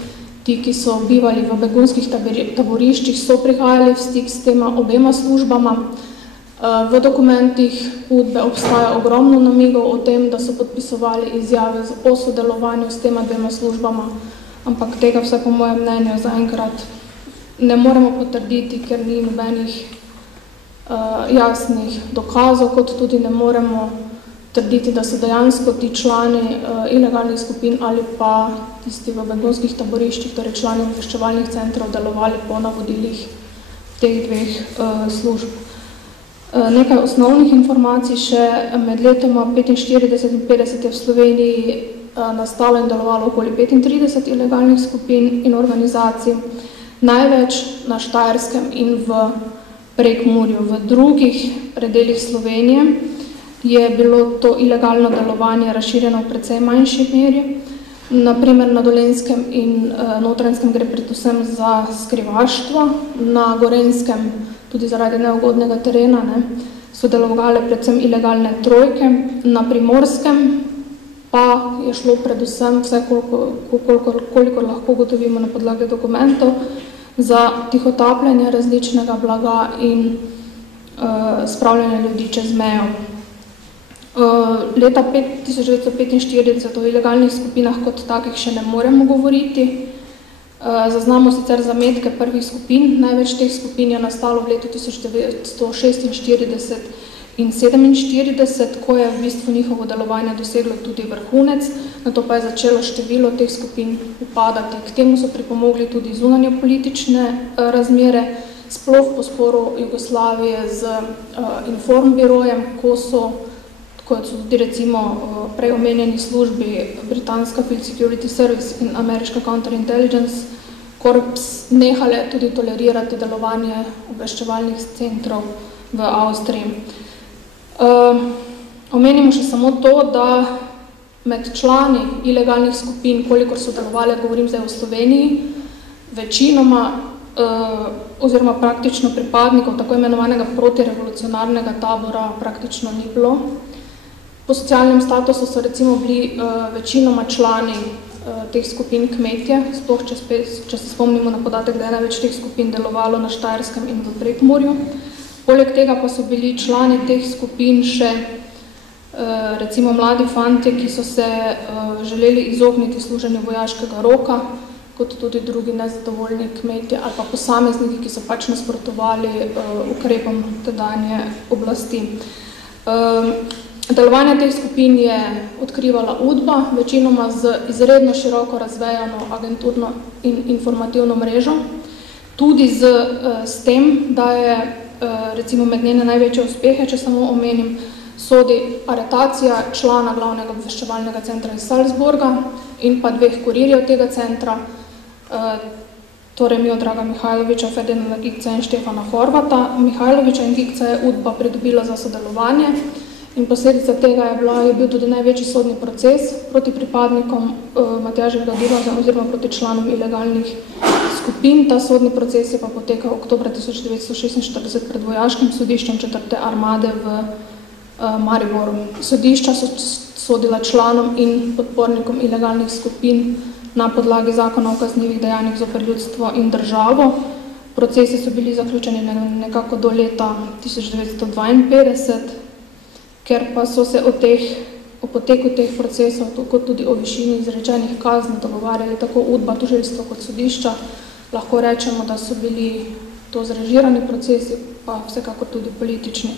ti, ki so bivali v begunskih taboriščih, so prihajali v stik s tema obema službama. V dokumentih UDBE obstaja ogromno namigov o tem, da so podpisovali izjave o sodelovanju s tema dvema službama, ampak tega vse po mojem mnenju zaenkrat ne moremo potrditi, ker ni nobenih jasnih dokazov, kot tudi ne moremo trditi, da so dejansko ti člani ilegalnih skupin ali pa tisti v begunskih taboriščih, torej člani obveščevalnih centrov, delovali po navodilih teh dveh služb. Nekaj osnovnih informacij še. Med letoma 45 in 50 je v Sloveniji nastalo in delovalo okoli 35 ilegalnih skupin in organizacij, največ na Štajerskem in v Prekmurju. V drugih predelih Slovenije je bilo to ilegalno delovanje razširjeno v precej manjši meri. Naprimer na Dolenjskem in Notranjskem gre predvsem za skrivaštvo, na Gorenjskem tudi zaradi neugodnega terena so delovale predvsem ilegalne trojke, na Primorskem pa je šlo predvsem, vse kolikor lahko gotovimo na podlagi dokumentov, za tihotapljanje različnega blaga in spravljanje ljudi čez mejo. Leta 1945 o ilegalnih skupinah kot takih še ne moremo govoriti. Zaznamo sicer zametke prvih skupin. Največ teh skupin je nastalo v letu 1946 in 47, ko je v bistvu njihovo delovanje doseglo tudi vrhunec, nato pa je začelo število teh skupin upadati. K temu so pripomogli tudi zunanje politične razmere, sploh po sporu Jugoslavije z Informbirojem, ko so tudi recimo prej omenjeni službi britanska Field Security Service in ameriška Counterintelligence Corps nehale tudi tolerirati delovanje obveščevalnih centrov v Avstriji. Omenimo še samo to, da med člani ilegalnih skupin, kolikor so delovali, govorim zdaj o Sloveniji, večinoma oziroma praktično pripadnikov tako imenovanega protirevolucionarnega tabora praktično ni bilo. Po socialnem statusu so recimo bili večinoma člani teh skupin kmetje, sploh če se spomnimo na podatek, da je največ teh skupin delovalo na Štajerskem in v Prekmurju. Poleg tega pa so bili člani teh skupin še recimo mladi fantje, ki so se želeli izogniti služenju vojaškega roka, kot tudi drugi nezadovoljni kmetje ali pa posamezniki, ki so pač nasprotovali ukrepom tedanje oblasti. Delovanje teh skupin je odkrivala UDBA, večinoma z izredno široko razvejano agenturno in informativno mrežo, tudi s tem, da je recimo med njene največje uspehe, če samo omenim, sodi aretacija člana glavnega obveščevalnega centra iz Salzburga in pa 2 kurirjev tega centra, torej Miodraga Mihajloviča, Ferdinanda Gigca in Štefana Horvata. Mihajloviča in Gigca je UDBA pridobila za sodelovanje in posledica tega je bil tudi največji sodni proces proti pripadnikom Matjaževega giba oziroma proti članom ilegalnih skupin. Ta sodni proces je pa potekal oktobra 1946 pred vojaškim sodiščem 4. armade v Mariboru. Sodišča so sodila članom in podpornikom ilegalnih skupin na podlagi zakona o kaznivih dejanjih zoper ljudstvo in državo. Procesi so bili zaključeni nekako do leta 1952, ker pa so se o poteku teh procesov, kot tudi o višini izrečenih kazni dogovarjali tako UDBA, tožilstvo kot sodišča, lahko rečemo, da so bili to zrežirani procesi, pa vsekakor tudi politični.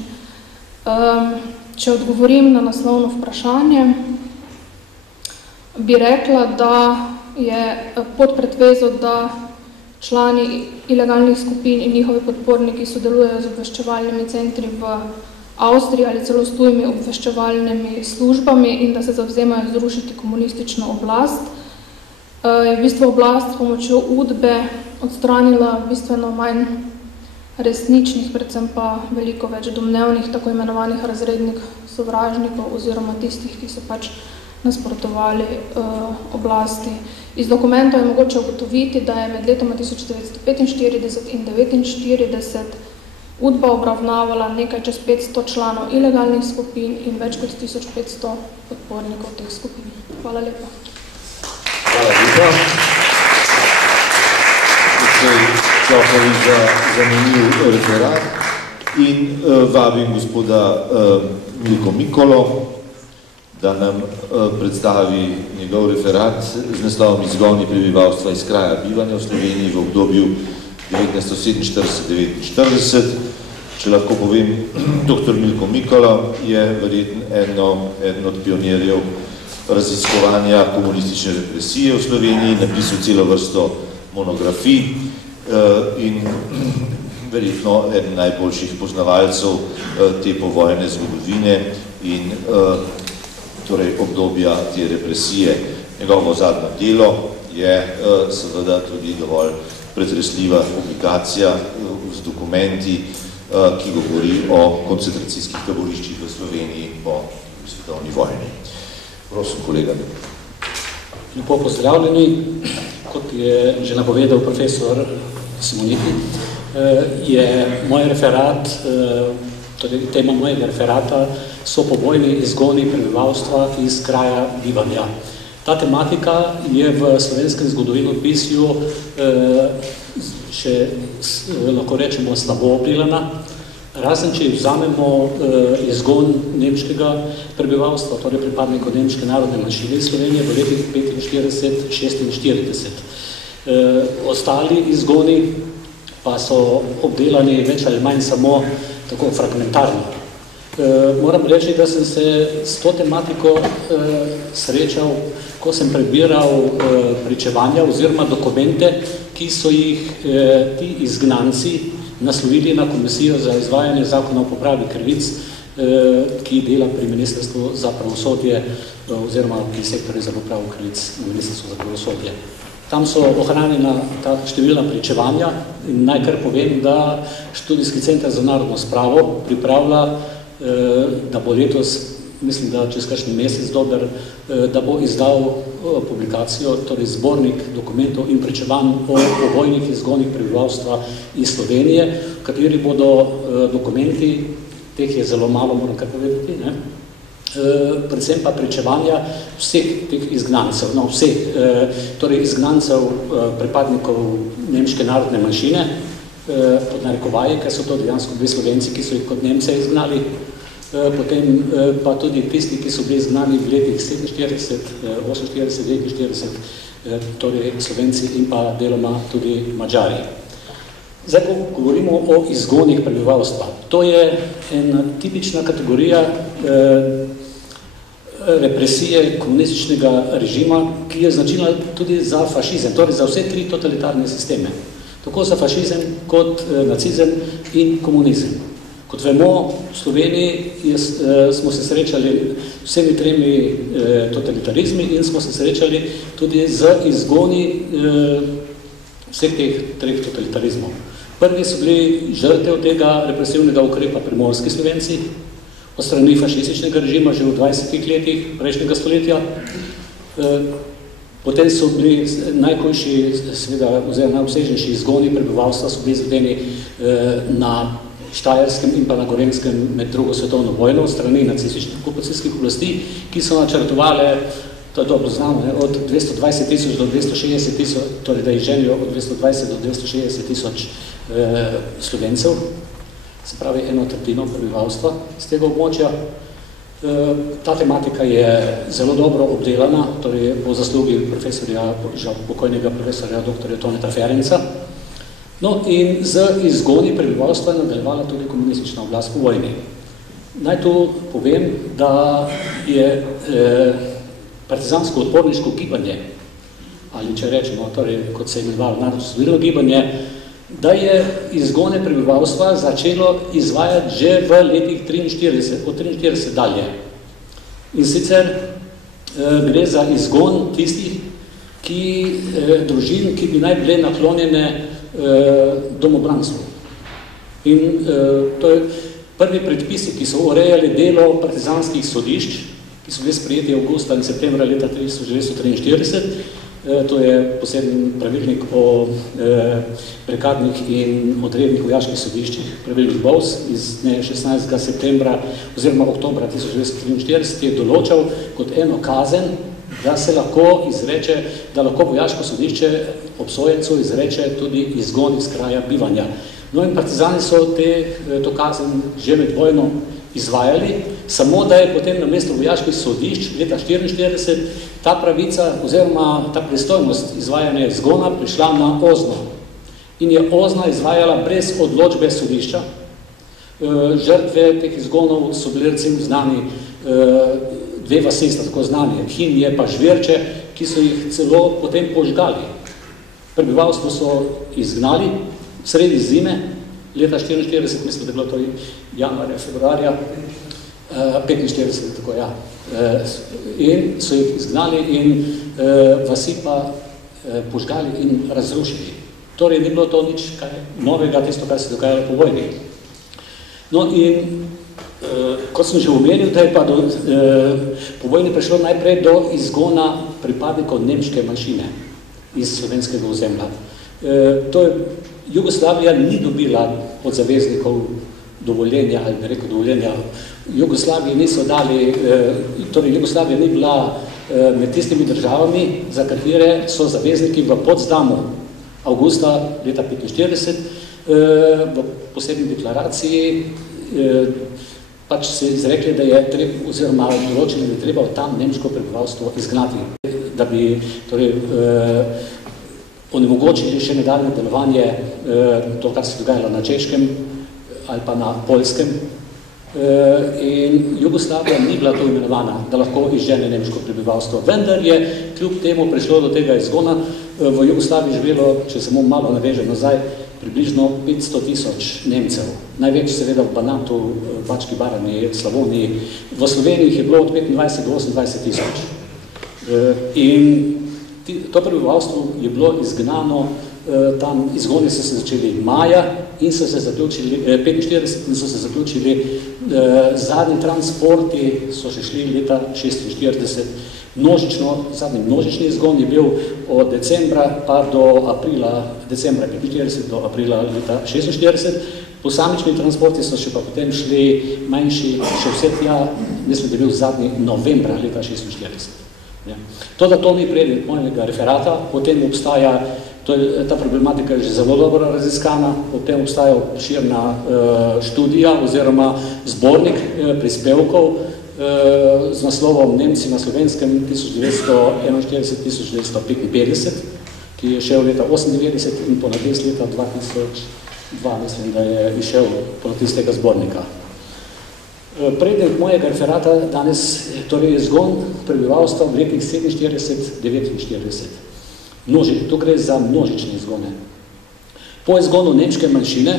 Če odgovorim na naslovno vprašanje, bi rekla, da je pod pretvezo, da člani ilegalnih skupin in njihovi podporniki sodelujejo z obveščevalnimi centri v Avstriji ali celo s tujimi obveščevalnimi službami in da se zavzemajo zrušiti komunistično oblast, je v bistvu oblast s pomočjo UDBE odstranila bistveno manj resničnih, predvsem pa veliko več domnevnih, tako imenovanih razrednih sovražnikov oziroma tistih, ki so pač nasprotovali oblasti. Iz dokumentov je mogoče ugotoviti, da je med letoma 1945 in 1949 UDBA obravnavala nekaj čez 500 članov ilegalnih skupin in več kot 1500 podpornikov teh skupin. Hvala lepa. Hvala lepa. Čohovi za zanimiv referat in vabim gospoda Milko Mikolo, da nam predstavi njegov referat z naslovom Izgoni prebivalstva iz kraja bivanja v Sloveniji v obdobju 1947-1949. Če lahko povem, dr. Milko Mikola je verjetno eden od pionirjev raziskovanja komunistične represije v Sloveniji, napisal celo vrsto monografij in verjetno eden najboljših poznavalcev te povojne zgodovine in torej obdobja te represije. Njegovo zadnje delo je seveda tudi dovolj pretresljiva publikacija z dokumenti, ki govori o koncentracijskih taboriščih v Sloveniji po svetovni vojni. Prosim, kolega. Lepo pozdravljeni. Kot je že napovedal profesor Simoniti, je moj referat, torej tema mojega referata so povojni izgoni prebivalstva iz kraja bivanja. Ta tematika je v slovenskem zgodovinopisju še, lahko rečemo, slabo obdelana, razen če vzamemo izgon nemškega prebivalstva, torej pripadnikov nemške narodne manjšine iz Slovenije v letih 45-46. Ostali izgoni pa so obdelani več ali manj samo tako fragmentarno. Moram reči, da sem se s to tematiko srečal, ko sem prebiral pričevanja oziroma dokumente, ki so jih ti izgnanci naslovili na Komisijo za izvajanje zakona o popravi krivic, ki dela pri Ministrstvu za pravosodje oziroma pri sektorju za popravo krivic na Ministrstvu za pravosodje. Tam so ohranjena ta številna pričevanja in najkar povem, da Študijski center za narodno spravo pripravlja, da bo letos, mislim, da čez kakšen mesec dober, da bo izdal publikacijo, torej zbornik dokumentov in pričevanj o povojnih izgonih prebivalstva iz Slovenije, v kateri bodo dokumenti, teh je zelo malo, moram kar povedati, predvsem pa pričevanja vseh teh izgnancev, torej izgnancev pripadnikov nemške narodne manjšine, pod narekovaje, ker so to dejansko bili Slovenci, ki so jih kot Nemce izgnali, potem pa tudi tisti, ki so bili izgnani v letih 47, 48, 49, torej Slovenci in pa deloma tudi Madžari. Zdaj, ko govorimo o izgonih prebivalstva, to je ena tipična kategorija represije komunističnega režima, ki je značilna tudi za fašizem, torej za vse tri totalitarne sisteme. Tako za fašizem kot nacizem in komunizem. Kot vemo, v Sloveniji smo se srečali vsemi tremi totalitarizmi in smo se srečali tudi z izgoni vseh teh treh totalitarizmov. Prvi so bili žrtev tega represivnega ukrepa primorski Slovenci, od strani fašističnega režima že v 20 letih prejšnjega stoletja. Potem so bili najhujši, seveda, oziroma najobsežnejši izgoni prebivalstva so bili izvedeni na Štajerskem in pa na Gorenjskem med drugo svetovno vojno od strani nacističnih okupacijskih oblasti, ki so načrtovale, to je dobro znano, od 220 tisoč do 260 tisoč, torej da izženijo od 220 do 260 tisoč Slovencev, se pravi eno tretjino prebivalstva z tega območja. Ta tematika je zelo dobro obdelana, torej po zaslugi pokojnega profesorja dr. Toneta Ferenca. No in z izgoni prebivalstva je nadaljevala tudi komunistična oblast po vojni. Naj tu povem, da je partizansko odporniško gibanje, ali če rečemo, torej, kot se je imenovalo narodno-osvobodilno gibanje, da je izgone prebivalstva začelo izvajati že v letih 43, od 43 dalje. In sicer gre za izgon tistih družin, ki bi naj bile naklonjene domobranstvu. In to je prvi predpisi, ki so urejali delo partizanskih sodišč, ki so bili sprejeti avgusta in septembra leta 1943, to je poseben pravilnik o prekarnih in odrednih vojaških sodiščih, pravilnik BOVS iz dne 16. septembra oziroma oktobra 1943 je določal kot eno kazen, da se lahko izreče, da lahko vojaško sodišče obsojencu izreče tudi izgon iz kraja bivanja. No in partizani so to kazen že med vojno izvajali, samo da je potem na mesto vojaških sodišč leta 1944 ta pravica oziroma ta pristojnost izvajanja izgona prišla na OZNO. In je OZNA izvajala brez odločbe sodišča. Žrtve teh izgonov so bili recimo znani, dve vasi sta tako znani, Hinje pa Žvirče, ki so jih celo potem požgali. Prebivalstvo so izgnali sredi zime, leta 1944, mislim, da je bilo to januarja, februarja, 45, tako ja. In so jih izgnali in vasi pa požgali in razrušili. Torej, ni bilo to nič novega, tisto, kar se dogajalo po vojni. No in kot sem že omenil, da je pa po vojni prišlo najprej do izgona pripadnikov nemške manjšine iz slovenskega ozemlja. Jugoslavija ni dobila od zaveznikov dovoljenja, ali bi rekel dovoljenja. Jugoslaviji niso dali, torej Jugoslavija ni bila med tistimi državami, za katere so zavezniki v Potsdamu avgusta leta 1945 v posebni deklaraciji pač se izrekli, da je treba, oziroma določili, da je treba tam nemško prebivalstvo izgnati, da bi torej onemogočili še nadaljne delovanje, to, kar se dogajalo na Češkem ali pa na Poljskem, in Jugoslavija ni bila to imenovana, da lahko izžene nemško prebivalstvo. Vendar je kljub temu prišlo do tega izgona v Jugoslaviji živelo, če samo malo navežem nazaj, približno 500.000 Nemcev. Največ seveda v Banatu, Bački Barani, Slavoniji. V Sloveniji jih je bilo od 25 do 28.000. In to prebivalstvo je bilo izgnano, tam izgoni so se začeli maja in so se zaključili, 45 in so se zaključili, zadnji transporti so še šli leta 46. Zadnji množični izgon je bil od decembra pa do aprila, decembra 45 do aprila leta 46. Posamični transporti so še pa potem šli manjši, še vse tja, mislim, da je bil zadnji novembra leta 46. Ja. To ni predmet mojega referata, potem obstaja, ta problematika je že zelo dobro raziskana, potem obstaja širna študija oziroma zbornik prispevkov z naslovom Nemci na Slovenskem 1941-1955, ki je šel leta 1998 in ponatis leta 2002, mislim, da je išel ponatis tega zbornika. Predmet mojega referata danes torej je izgon prebivalstva v letih 47-49. Tu gre za množične izgone. Po izgonu nemške manjšine,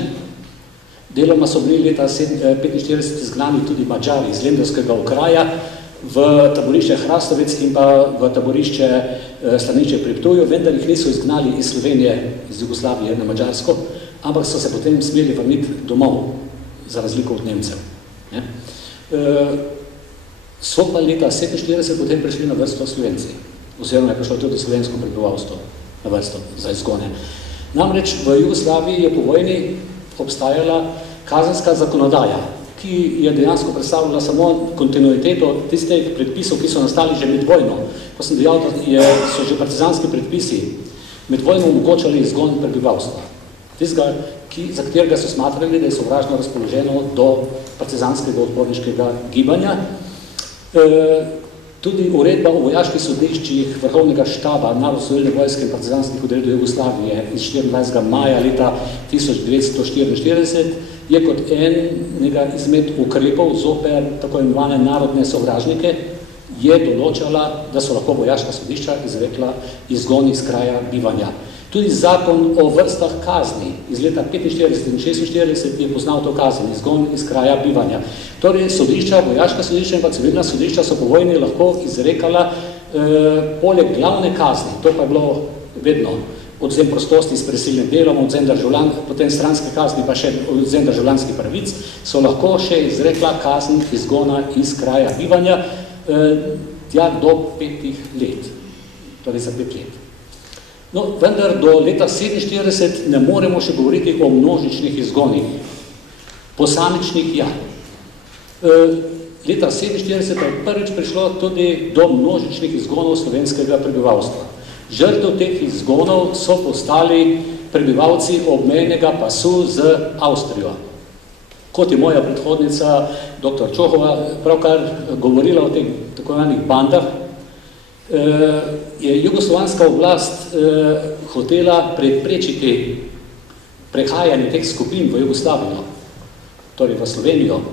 deloma so bili leta 1945 izgnani tudi Mađari iz Lendavskega okraja v taborišče Hrastovec in pa v taborišče Slaniče pri Ptuju, vendar jih niso izgnali iz Slovenije, iz Jugoslavije na Mađarsko, ampak so se potem smeli vrniti domov, za razliko od Nemcev. So pa leta 1947 potem prišli na vrsto Slovenci, oziroma je prišlo tudi slovensko prebivalstvo na vrsto za izgone. Namreč v Jugoslaviji je po vojni obstajala kazenska zakonodaja, ki je dejansko predstavljala samo kontinuiteto tistih predpisov, ki so nastali že med vojno. Ko sem dejal, da so že partizanski predpisi med vojno omogočali izgon prebivalstva. Tistega, za katerega so smatrali, da je sovražno razpoloženo do partizanskega odporniškega gibanja. Tudi uredba o vojaških sodiščih Vrhovnega štaba Narodnoosvobodilne vojske in partizanskih odredov Jugoslavije iz 24. maja leta 1944 je kot enega izmed ukrepov zoper tako imenovane narodne sovražnike je določala, da so lahko vojaška sodišča izrekla izgon iz kraja bivanja. Tudi zakon o vrstah kazni iz leta 45 in 46 je poznal to kazen, izgon iz kraja bivanja. Torej, sodišča, vojaška sodišča in pa civilna sodišča so po vojni lahko izrekala poleg glavne kazni, to pa je bilo vedno odzem prostosti s prisilnim delom, odzem državljanskih, potem stranske kazni pa še odzem državljanskih pravic, so lahko še izrekla kazen izgona iz kraja bivanja tja do 5 let, torej za 5 let. No, vendar do leta 47 ne moremo še govoriti o množičnih izgonih. Posamičnih, ja. Leta 47 je prvič prišlo tudi do množičnih izgonov slovenskega prebivalstva. Žrtev teh izgonov so postali prebivalci obmejnega pasu z Avstrijo. Kot je moja predhodnica, dr. Čohova, pravkar govorila o teh tako imenih bandah, je jugoslovanska oblast hotela preprečiti prehajanje teh skupin v Jugoslavijo, torej v Slovenijo,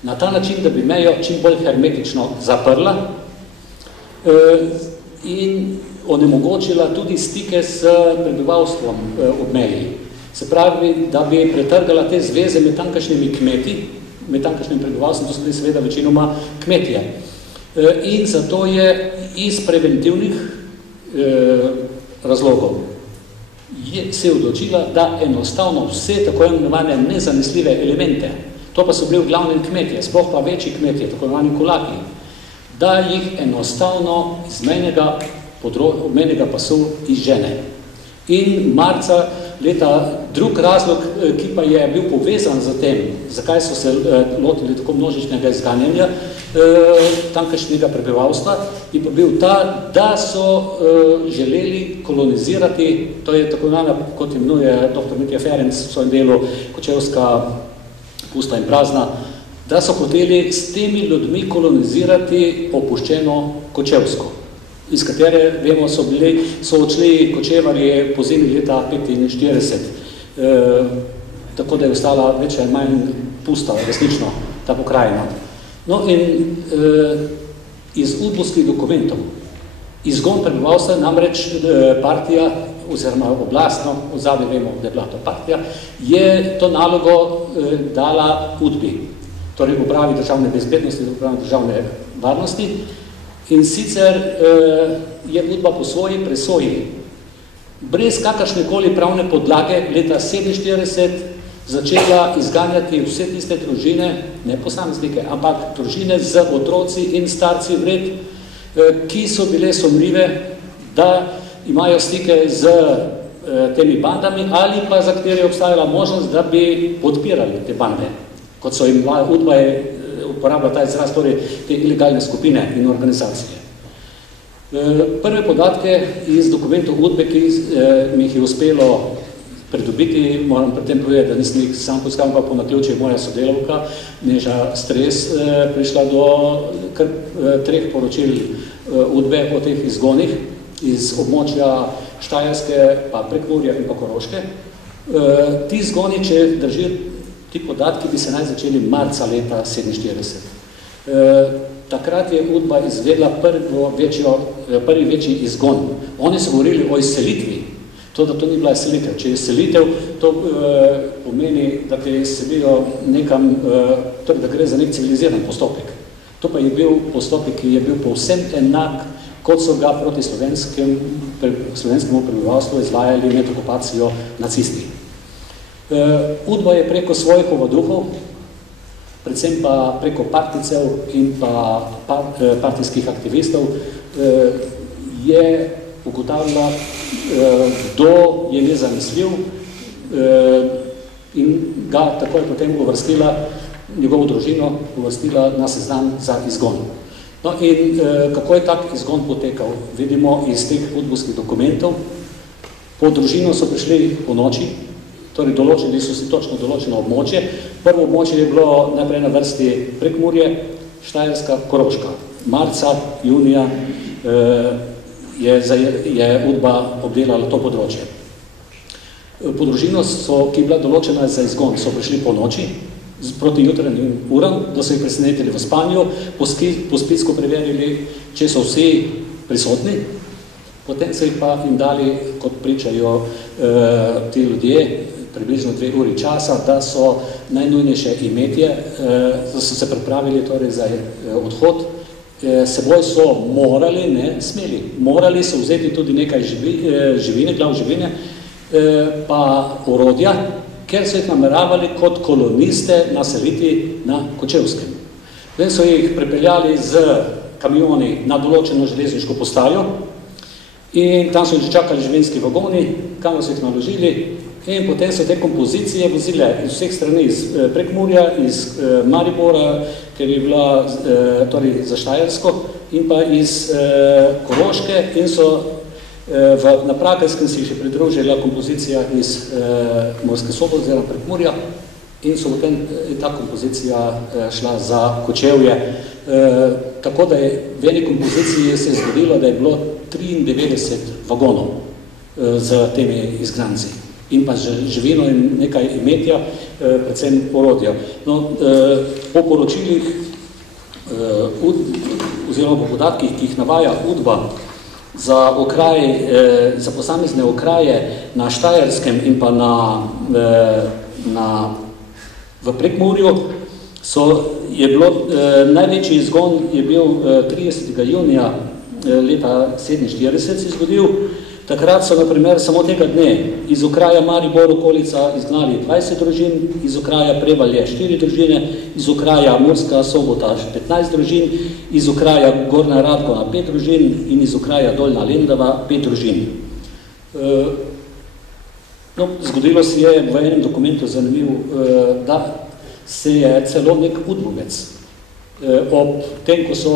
na ta način, da bi mejo čim bolj hermetično zaprla in onemogočila tudi stike s prebivalstvom ob meji. Se pravi, da bi pretrgala te zveze med tamkajšnjimi kmeti, med tamkajšnjim prebivalstvom, to so bili seveda večinoma kmetije. In zato je iz preventivnih razlogov se je odločila, da enostavno vse tako imenovane nezanesljive elemente, to pa so bili v glavnem kmetje, sploh pa večji kmetje, tako imenovani kulaki, da jih enostavno iz mejnega pasu izžene. In marca leta drug razlog, ki pa je bil povezan z tem, zakaj so se lotili tako množičnega izganjanja tamkajšnjega prebivalstva, je pa bil ta, da so želeli kolonizirati, to je tako imenovana, kot imenuje dr. Mitja Ferenc v svojem delu Kočevska pusta in prazna, da so hoteli s temi ljudmi kolonizirati opuščeno Kočevsko, iz katere, vemo, so odšli kočevarji po zimi leta 1945, tako da je ostala več ali manj pusta, resnično, ta pokrajina. No in iz udbovskih dokumentov, izgon prebivalstva, namreč partija, oziroma oblastno, v zadnje vemo, da je bila to partija, je to nalogo dala udbi, torej upravi državne bezbednosti, upravi državne varnosti, in sicer je udba po svoji presoji, brez kakršnekoli pravne podlage leta 1947 začela izganjati vse tiste družine, ne posameznike, ampak družine z otroci in starci vred, ki so bile sumljive, da imajo stike z temi bandami ali pa za kateri je obstajala možnost, da bi podpirali te bande, kot so jim udba je uporabila ta izraz, torej te ilegalne skupine in organizacije. Prve podatke iz dokumentov udbe, ki mi jih je uspelo pridobiti, moram pri tem povedati, da nisem jih sam poiskal, pa po naključju je moja sodelavka Neža Stres prišla do kar 3 poročil udbe o teh izgonih iz območja Štajerske, pa Prekmurja in pa Koroške. Ti izgoni, če držijo ti podatki, bi se naj začeli marca leta 1947. Takrat je udba izvedla prvi večji izgon. Oni so govorili o izselitvi, to, da to ni bila izselitev. Če je izselitev, to pomeni, da te izselijo nekam, torej, da gre za nek civiliziran postopek. To pa je bil postopek, ki je bil povsem enak, kot so ga proti slovenskemu prebivalstvu izvajali med okupacijo nacisti. Udba je preko svojih ovaduhov, predvsem pa preko partijcev in pa partijskih aktivistov, je ugotavljala, kdo je nezanesljiv in ga takoj potem uvrstila, njegovo družino uvrstila na seznam za izgon. No in kako je tak izgon potekal? Vidimo iz teh udbovskih dokumentov. Po družino so prišli po noči, torej določili so si točno določeno območje. Prvo območje je bilo najprej na vrsti Prekmurje, Štajerska, Koroška. Marca, junija je udba obdelala to področje. Po družino, ki je bila določena za izgon, so prišli po noči, proti jutranjim uram, da so jih presenetili v spanju, po spisku preverili, če so vsi prisotni, potem so jih pa jim dali, kot pričajo ti ljudje, približno 2 uri časa, da so najnujnejše imetje, da so se pripravili torej za odhod. Seboj so morali, ne smeli, morali so vzeti tudi nekaj živine, glav živine, pa orodja, ker so jih nameravali kot koloniste naseliti na Kočevskem. Potem so jih prepeljali z kamioni na določeno železniško postajo in tam so jih čakali živinski vagoni, kam so jih naložili in potem so te kompozicije vozile iz vseh strani, iz Prekmurja, iz Maribora, ker je bila torej za Štajersko, in pa iz Koroške in so na Pragerskem si še pridružila kompozicija iz Murske Sobote oziroma Prekmurja in so potem ta kompozicija šla za Kočevje. Tako da je v eni kompoziciji se je zgodilo, da je bilo 93 vagonov z temi izgnanci in pa živino in nekaj imetja, predvsem orodja. No, po poročilih oziroma po podatkih, ki jih navaja udba za posamezne okraje na Štajerskem in pa v Prekmurju, je bilo največji izgon je bil 30. junija leta 1947 se zgodil. Takrat so, na primer, samo tega dne iz okraja Maribor okolica izgnali 20 družin, iz okraja Prevalje 4 družine, iz okraja Murska Sobota 15 družin, iz okraja Gornja Radgona 5 družin in iz okraja Dolna Lendava 5 družin. No, zgodilo se je v enem dokumentu zanimiv, da se je celo nek udbovec ob tem, ko so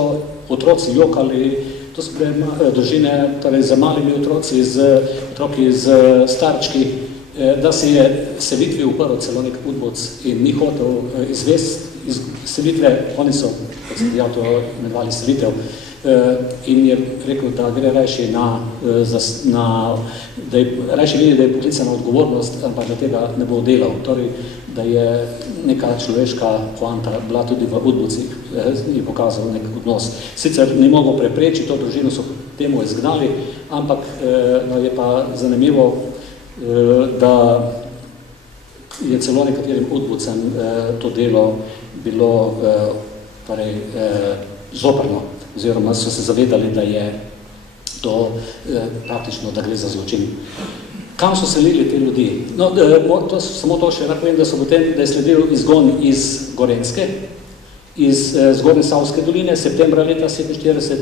otroci jokali, to so bile družine, torej z malimi otroci, otroki z starčki, da se je selitvi uprl celo nek udbovec in ni hotel izvesti selitve, oni so, kot sem dejal, to imenovali selitev, in je rekel, da gre rajši rajši vidi, da je poklicana odgovornost, ampak da tega ne bo delal. Torej, da je neka človeška poanta bila tudi v udbocih, je pokazal nek odnos. Sicer ni mogel preprečiti, to družino so temu izgnali, ampak je pa zanimivo, da je celo nekaterim udbocem to delo bilo zoprno, oziroma so se zavedali, da je to praktično, da gre za zločin. Kam so selili te ljudi? No, samo to še povem, da je sledil izgon iz Gorenjske, iz Zgornje Savske doline, septembra leta 1947.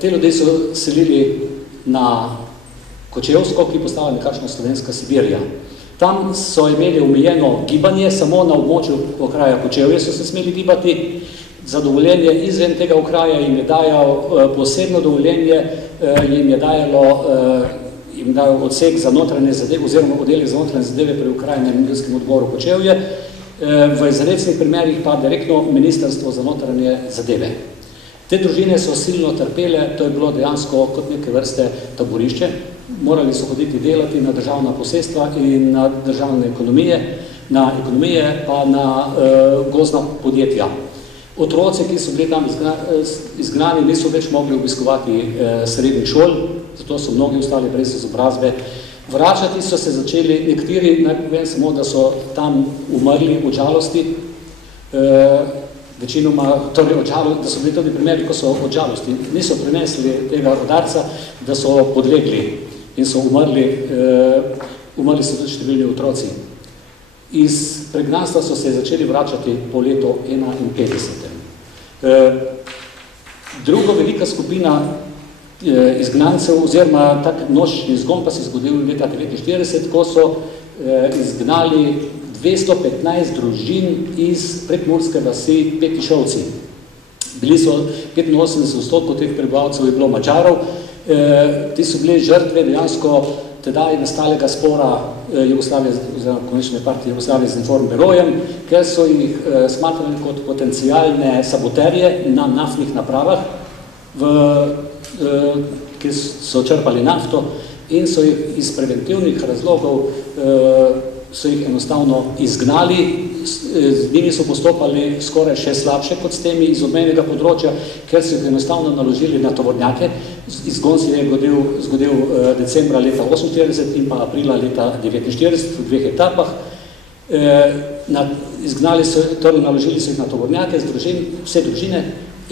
Te ljudi so selili na Kočevsko, ki postala nekakšna slovenska Sibirija. Tam so imeli omejeno gibanje, samo na območju okraja Kočevje so se smeli gibati. Za dovoljenje izven tega okraja jim je dajal posebno dovoljenje, jim je dajal odsek za notranje zadeve, oziroma oddelek za notranje zadeve pri okrajnem ministrskem odboru Kočevje, v izrednih primerih pa direktno ministrstvo za notranje zadeve. Te družine so silno trpele, to je bilo dejansko kot neke vrste taborišče. Morali so hoditi delati na državna posestva in na državne ekonomije, pa na gozdna podjetja. Otroci, ki so bili tam izgnani, niso več mogli obiskovati srednjih šol, zato so mnogi ostali brez izobrazbe. Vračati so se začeli, nekateri, naj povem samo, da so tam umrli od žalosti, večinoma, torej da so bili tudi primeri, ko so od žalosti, niso prinesli tega udarca, da so podlegli in so umrli so tudi številni otroci. Iz pregnanstva so se začeli vračati po letu 1951. Druga velika skupina izgnancev, oziroma tak množični izgon pa se zgodil leta 1949, ko so izgnali 215 družin iz prekmurske vasi Petišovci. Bili so 85% teh prebivalcev je bilo Mačarov, ti so bili žrtve dejansko tedaj nastalega spora Jugoslavije, oziroma komunistične partije Jugoslavije z Informberojem, ker so jih smatrali kot potencialne saboterje na naftnih napravah, ki so črpali nafto in so jih iz preventivnih razlogov so jih enostavno izgnali, z njimi so postopali skoraj še slabše kot s temi iz obmejnega področja, ker so jih enostavno naložili na tovornjake. Izgon se je zgodil decembra leta 1948 in pa aprila leta 1949 v dveh etapah. Naložili so jih na tovornjake z družin, vse družine,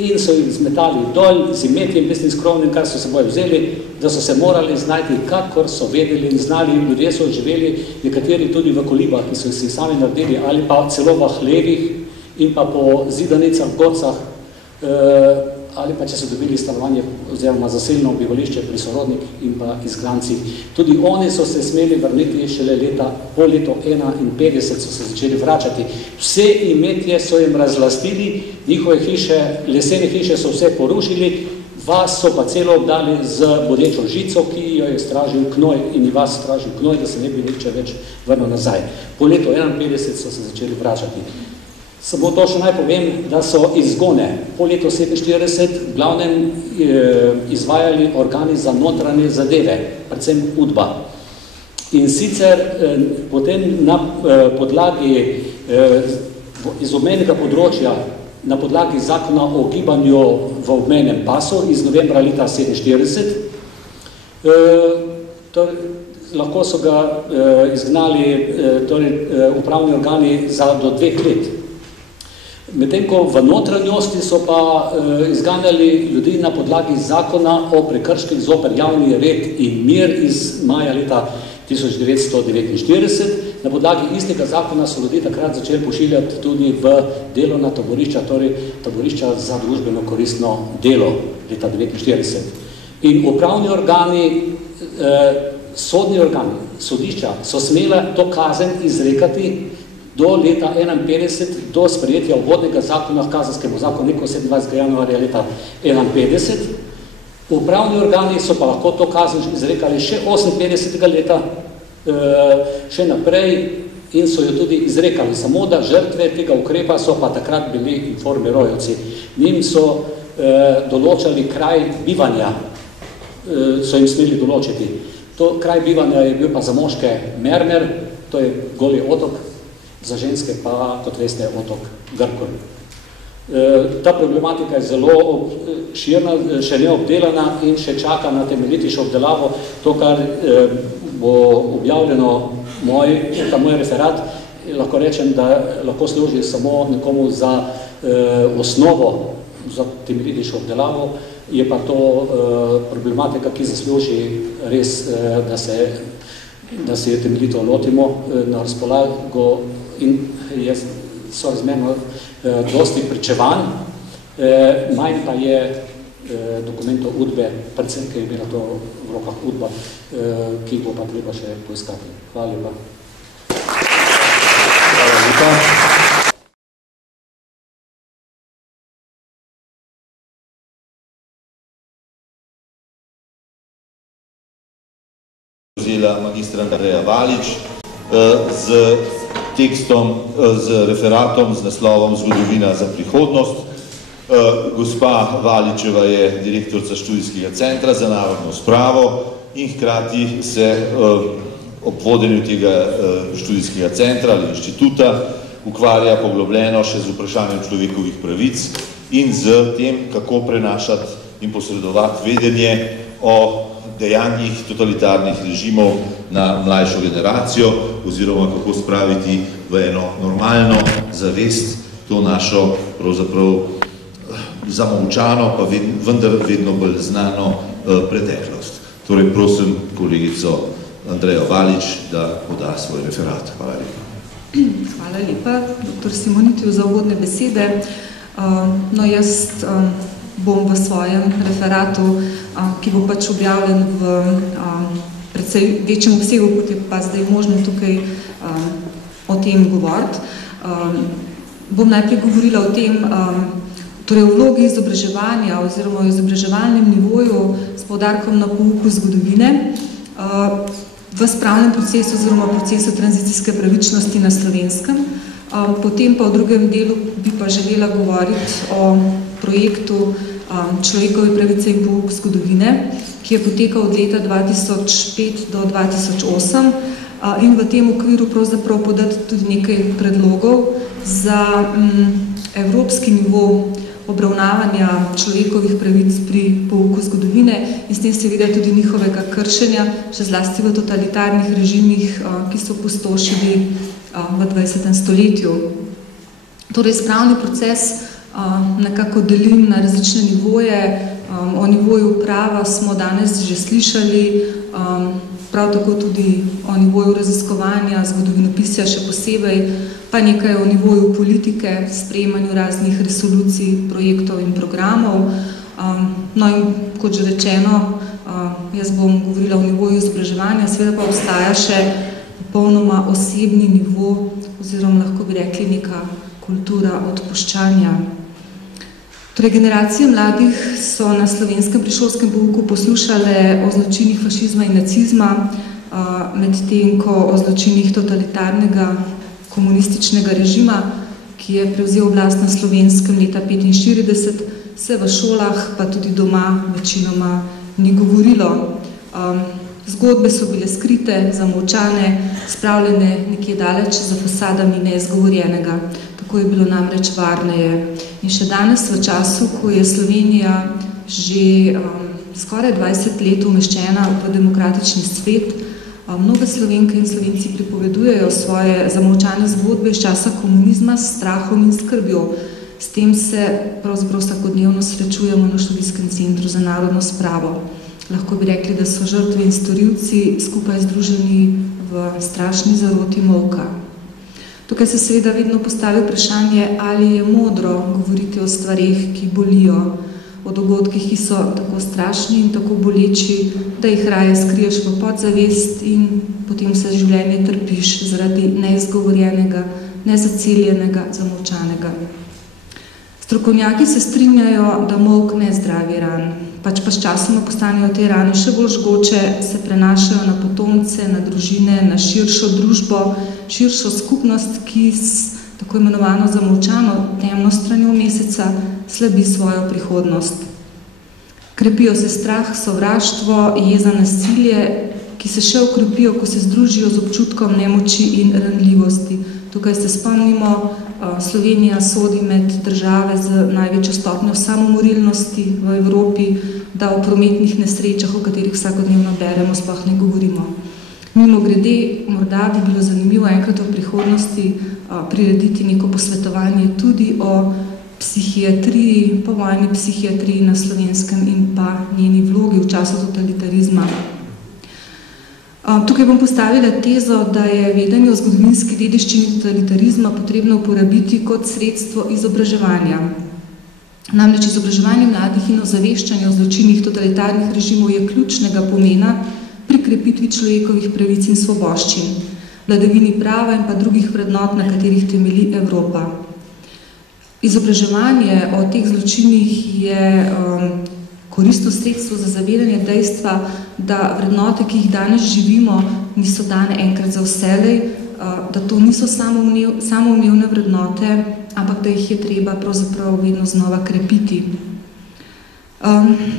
in so jih zmetali dol z imetjem, mislim skromnim, kar so seboj vzeli, da so se morali znajti, kakor so vedeli in znali. Ljudje so živeli, nekateri tudi v kolibah, ki so si sami naredili, ali pa celo v hlevih in pa po zidanicah, gorcah, ali pa če so dobili stanovanje oziroma zaselno bivališče pri sorodnikih in pa izgnancih. Tudi oni so se smeli vrniti šele po letu 1951 so se začeli vračati. Vse imetje so jim razlastili, njihove hiše, lesene hiše so vse porušili, vas so pa celo obdali z bodečo žico, ki jo je stražil knoj in je vas stražil knoj, da se ne bi nihče več vrnil nazaj. Po letu 1951 so se začeli vračati. Samo to še naj povem, da so izgone po letu 1947 glavnem izvajali organi za notranje zadeve, predvsem UDBA. In sicer potem na podlagi iz obmejnega področja, na podlagi zakona o gibanju v obmejnem pasu iz novembra leta 1947, lahko so ga izgnali upravni organi do 2 let. Medtem ko v notranjosti so pa izganjali ljudi na podlagi zakona o prekrških zoper javni red in mir iz maja leta 1949. Na podlagi istega zakona so ljudi takrat začeli pošiljati tudi v delovna taborišča, torej taborišča za družbeno koristno delo leta 1949. In upravni organi, sodni organi, sodišča so smela to kazen izrekati do leta 1951, do sprejetja uvodnega zakona v kazenskemu zakoniku 27. januarja leta 1951. Upravni organi so pa lahko to kazen izrekali še 58. leta, še naprej, in so jo tudi izrekali. Samo da žrtve tega ukrepa so pa takrat bili Informberojevci. Njim so določali kraj bivanja, so jim smeli določiti. To kraj bivanja je bil pa za moške Mermer, to je Goli otok, za ženske pa, kot veste, otok Grkol. Ta problematika je zelo širna, še neobdelana in še čaka na temeljitejšo obdelavo. To, kar bo objavljeno, ta moj referat, lahko rečem, da lahko služi samo nekomu za osnovo za temeljitejšo obdelavo, je pa to problematika, ki zasluži res, da se je temeljito lotimo na razpolago in je sorazmerno dosti pričevanj, manj pa je dokumentov udbe, predvsem, ki je bila to v rokah udba, ki bo pa treba še poiskati. Hvala lepa. Hvala lepa. Vzela magistra Andreja Valič z tekstom, z referatom, z naslovom Zgodovina za prihodnost. Gospa Valičeva je direktorica študijskega centra za narodno spravo in hkrati se ob vodenju tega študijskega centra ali inštituta ukvarja poglobljeno še z vprašanjem človekovih pravic in z tem, kako prenašati in posredovati vedenje o dejanjih totalitarnih režimov na mlajšo generacijo oziroma kako spraviti v eno normalno zavest to našo pravzaprav zamolčano, pa vendar vedno bolj znano preteklost. Torej prosim kolegico Andrejo Valič, da poda svoj referat. Hvala lepa. Hvala lepa, dr. Simonitiju, za uvodne besede. No, jaz bom v svojem referatu, ki bo pač objavljen v precej večjem obsegu, kot je pa zdaj možno tukaj o tem govoriti. Bom najprej govorila o tem, torej o vlogi izobraževanja oziroma o izobraževalnem nivoju s poudarkom na pouku zgodovine v spravnem procesu oziroma procesu tranzicijske pravičnosti na Slovenskem. Potem pa v drugem delu bi pa želela govoriti o projektu Človekove pravice in pouk zgodovine, ki je potekal od leta 2005 do 2008 in v tem okviru pravzaprav podati tudi nekaj predlogov za evropski nivo obravnavanja človekovih pravic pri pouku zgodovine in s tem seveda tudi njihovega kršenja, še zlasti v totalitarnih režimih, ki so pustošili v 20. stoletju. Torej, spravni proces nekako delim na različne nivoje. O nivoju prava smo danes že slišali, prav tako tudi o nivoju raziskovanja, zgodovinopisja še posebej, pa nekaj o nivoju politike, sprejemanju raznih resolucij, projektov in programov. No in kot že rečeno, jaz bom govorila o nivoju izobraževanja, seveda pa obstaja še popolnoma osebni nivo, oziroma lahko bi rekli neka kultura odpuščanja. Torej, generacije mladih so na slovenskem predšolskem pouku poslušale o zločinih fašizma in nacizma, medtem ko o zločinih totalitarnega komunističnega režima, ki je prevzel oblast na Slovenskem leta 1945, se v šolah, pa tudi doma večinoma ni govorilo. Zgodbe so bile skrite, zamolčane, spravljene nekje daleč za fasadami neizgovorjenega. Tako je bilo namreč varneje. In še danes v času, ko je Slovenija že skoraj 20 let umeščena v demokratični svet, mnoge Slovenke in Slovenci pripovedujejo svoje zamolčane zgodbe iz časa komunizma s strahom in skrbjo. S tem se pravzaprav vsakodnevno srečujemo na študijskem centru za narodno spravo. Lahko bi rekli, da so žrtve in storilci skupaj združeni v strašni zaroti molka. Tukaj se seveda vedno postavi vprašanje, ali je modro govoriti o stvareh, ki bolijo, o dogodkih, ki so tako strašni in tako boleči, da jih raje skriješ v podzavest in potem se življenje trpiš zaradi neizgovorjenega, nezaceljenega, zamolčanega. Strokovnjaki se strinjajo, da molk ne zdravi ran, pač pa s časoma postanejo te rane še bolj žgoče, se prenašajo na potomce, na družine, na širšo družbo, širšo skupnost, ki s tako imenovano zamolčano temno stranjo meseca, slabi svojo prihodnost. Krepijo se strah, sovraštvo, jeza, nasilje, ki se še okrepijo, ko se združijo z občutkom nemoči in ranljivosti. Tukaj se spomnimo, Slovenija sodi med države z največjo stopnjo samomorilnosti v Evropi, da o prometnih nesrečah, o katerih vsakodnevno beremo, sploh ne govorimo. Mimogrede, morda bi bilo zanimivo enkrat v prihodnosti prirediti neko posvetovanje tudi o psihiatriji, povojni psihiatriji na Slovenskem in pa njeni vlogi v času totalitarizma. Tukaj bom postavila tezo, da je vedenje o zgodovinski dediščini totalitarizma potrebno uporabiti kot sredstvo izobraževanja. Namreč izobraževanje mladih in ozaveščanje o zločinih totalitarnih režimov je ključnega pomena pri krepitvi človekovih pravic in svoboščin, vladavini prava in pa drugih vrednot, na katerih temelji Evropa. Izobraževanje o teh zločinih je koristno sredstvo za zavedanje dejstva, da vrednote, ki jih danes živimo, niso dane enkrat za vselej, da to niso samoumevne vrednote, ampak da jih je treba pravzaprav vedno znova krepiti.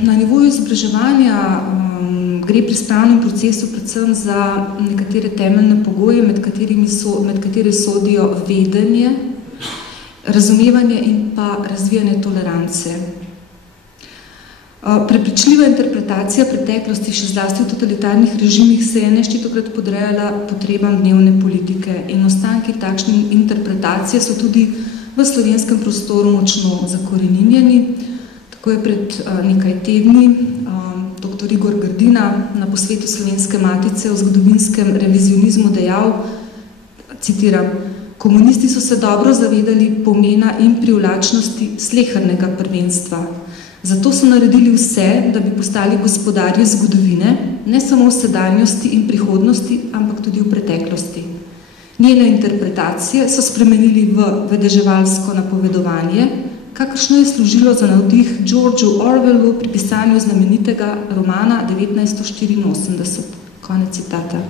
Na nivoju izobraževanja gre pri spravnem procesu predvsem za nekatere temeljne pogoje, med katere sodijo vedenje, razumevanje in pa razvijanje tolerance. Prepričljiva interpretacija preteklosti, še zlasti v totalitarnih režimih, se je neštetokrat podrejala potrebam dnevne politike in ostanki takšne interpretacije so tudi v slovenskem prostoru močno zakoreninjeni. Tako je pred nekaj tedni dr. Igor Grdina na posvetu Slovenske matice o zgodovinskem revizionizmu dejal, citiram, komunisti so se dobro zavedali pomena in privlačnosti slehernega prvenstva. Zato so naredili vse, da bi postali gospodarji zgodovine, ne samo v sedanjosti in prihodnosti, ampak tudi v preteklosti. Njene interpretacije so spremenili v vedeževalsko napovedovanje, kakršno je služilo za navdih Georgeu Orwellu pri pisanju znamenitega romana 1984. Konec citata.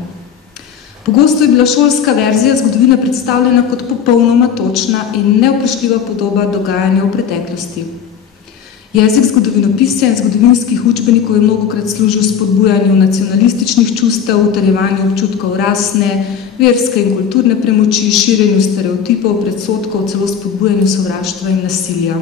Pogosto je bila šolska verzija zgodovine predstavljena kot popolnoma točna in nevprašljiva podoba dogajanja v preteklosti. Jezik zgodovinopisja in zgodovinskih učbenikov je mnogokrat služil spodbujanju nacionalističnih čustev, utrjevanju občutkov rasne, verske in kulturne premoči, širjenju stereotipov, predsodkov, celo spodbujanju sovraštva in nasilja.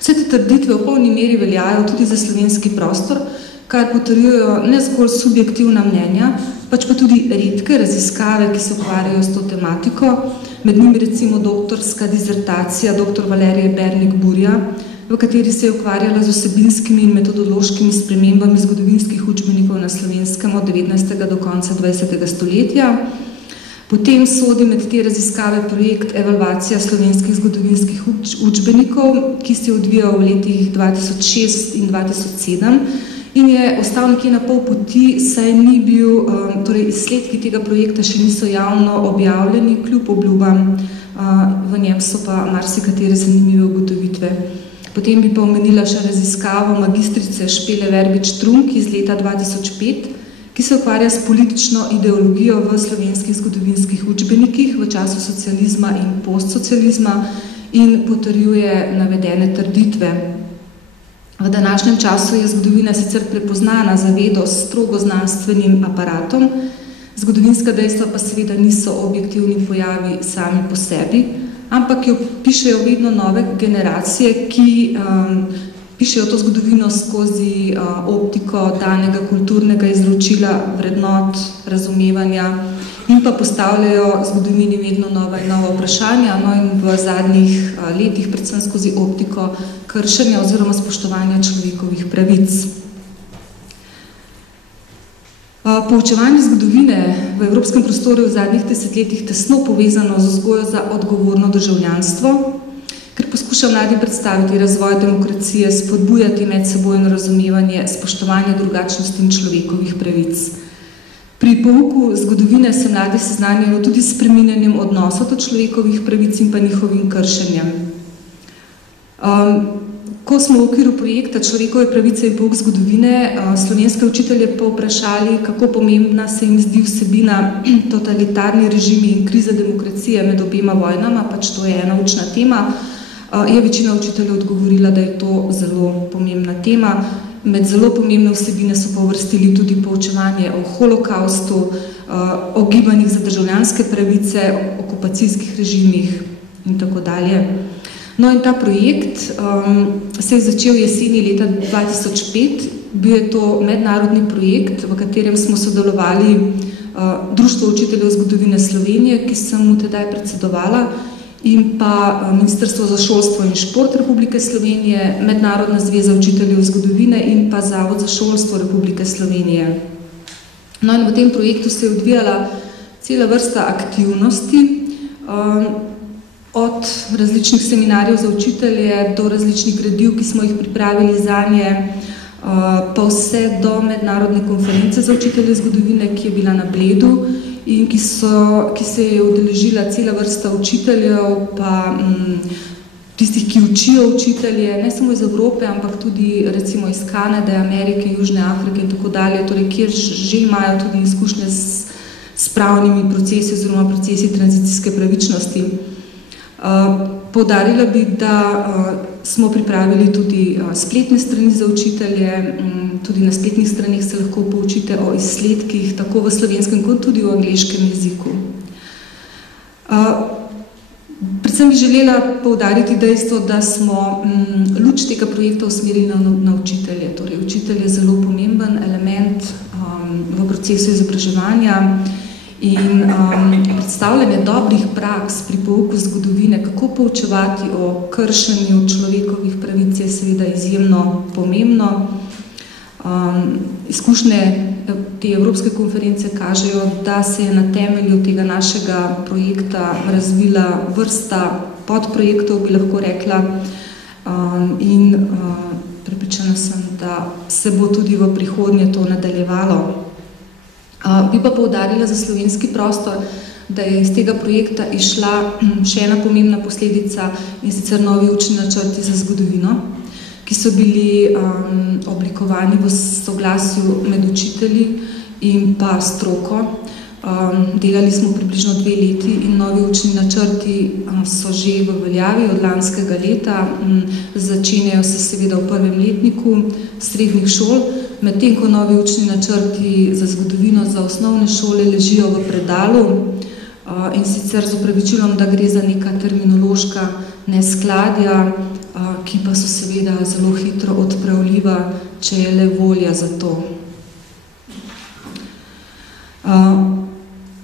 Vse te trditve v polni meri veljajo tudi za slovenski prostor, kar potrjujejo ne zgolj subjektivna mnenja, pač pa tudi redke raziskave, ki se ukvarjajo s to tematiko, med njimi recimo doktorska dizertacija dr. Valerije Bernik-Burja, v kateri se je ukvarjala z vsebinskimi in metodološkimi spremembami zgodovinskih učbenikov na Slovenskem od 19. do konca 20. stoletja. Potem sodi med te raziskave projekt Evalvacija slovenskih zgodovinskih učbenikov, ki se je odvijal v letih 2006 in 2007 in je ostal nekje na pol poti, saj ni bil, torej izsledki tega projekta še niso javno objavljeni, kljub obljubam, v njem so pa marsikatere zanimive ugotovitve. Potem bi pa omenila še raziskavo magistrice Špele Verbič-Trunk iz leta 2005, ki se ukvarja s politično ideologijo v slovenskih zgodovinskih učbenikih v času socializma in postsocializma in potrjuje navedene trditve. V današnjem času je zgodovina sicer prepoznana za vedo s strogo znanstvenim aparatom, zgodovinska dejstva pa seveda niso objektivni pojavi sami po sebi, ampak jo pišejo vedno nove generacije, ki pišejo to zgodovino skozi optiko danega kulturnega izročila, vrednot, razumevanja in pa postavljajo zgodovini vedno nova in nova vprašanja, no in v zadnjih letih predvsem skozi optiko kršenja oziroma spoštovanja človekovih pravic. Poučevanje zgodovine v evropskem prostoru je v zadnjih desetletjih tesno povezano z vzgojo za odgovorno državljanstvo, ker poskuša mladim predstaviti razvoj demokracije, spodbujati medsebojno razumevanje, spoštovanje drugačnosti in človekovih pravic. Pri pouku zgodovine se mladi seznanjajo tudi s spreminjanjem odnosa do človekovih pravic in pa njihovim kršenjem. Ko smo v okviru projekta Človekove pravice in pouk zgodovine slovenske učitelje povprašali, kako pomembna se jim zdi vsebina totalitarni režimi in kriza demokracije med obema vojnama, pač to je ena učna tema, je večina učiteljev odgovorila, da je to zelo pomembna tema. Med zelo pomembne vsebine so pa uvrstili tudi poučevanje o holokaustu, o gibanjih za državljanske pravice, o okupacijskih režimih in tako dalje. No in ta projekt se je začel jeseni leta 2005. Bil je to mednarodni projekt, v katerem smo sodelovali Društvo učiteljev zgodovine Slovenije, ki sem mu tedaj predsedovala, in pa Ministrstvo za šolstvo in šport Republike Slovenije, Mednarodna zveza učiteljev zgodovine in pa Zavod za šolstvo Republike Slovenije. No in v tem projektu se je odvijala cela vrsta aktivnosti, od različnih seminarjev za učitelje do različnih gradiv, ki smo jih pripravili zanje, pa vse do mednarodne konference za učitelje zgodovine, ki je bila na Bledu in ki se je udeležila cela vrsta učiteljev, pa tistih, ki učijo učitelje, ne samo iz Evrope, ampak tudi recimo iz Kanade, Amerike, Južne Afrike in tako dalje, torej kjer že imajo tudi izkušnje s pravnimi procesi oziroma procesi tranzicijske pravičnosti. Poudarila bi, da smo pripravili tudi spletne strani za učitelje, tudi na spletnih straneh se lahko poučite o izsledkih, tako v slovenskem kot tudi v angleškem jeziku. Predvsem bi želela poudariti dejstvo, da smo luč tega projekta usmerili na učitelje. Torej, učitelj je zelo pomemben element v procesu izobraževanja. In predstavljanje dobrih praks pri pouku zgodovine, kako poučevati o kršenju človekovih pravic, je seveda izjemno pomembno. Izkušnje te Evropske konference kažejo, da se je na temelju tega našega projekta razvila vrsta podprojektov, bi lahko rekla, in prepričana sem, da se bo tudi v prihodnje to nadaljevalo. Bi pa poudarila za slovenski prostor, da je iz tega projekta išla še ena pomembna posledica, in sicer novi učni načrti za zgodovino, ki so bili oblikovani v soglasju med učitelji in pa stroko. Delali smo približno 2 leti in novi učni načrti so že v veljavi od lanskega leta. Začenjajo se seveda v prvem letniku srednjih šol, medtem ko novi učni načrti za zgodovino za osnovne šole ležijo v predalu, in sicer z opravičilom, da gre za neka terminološka neskladja, ki pa so seveda zelo hitro odpravljiva, če je le volja za to.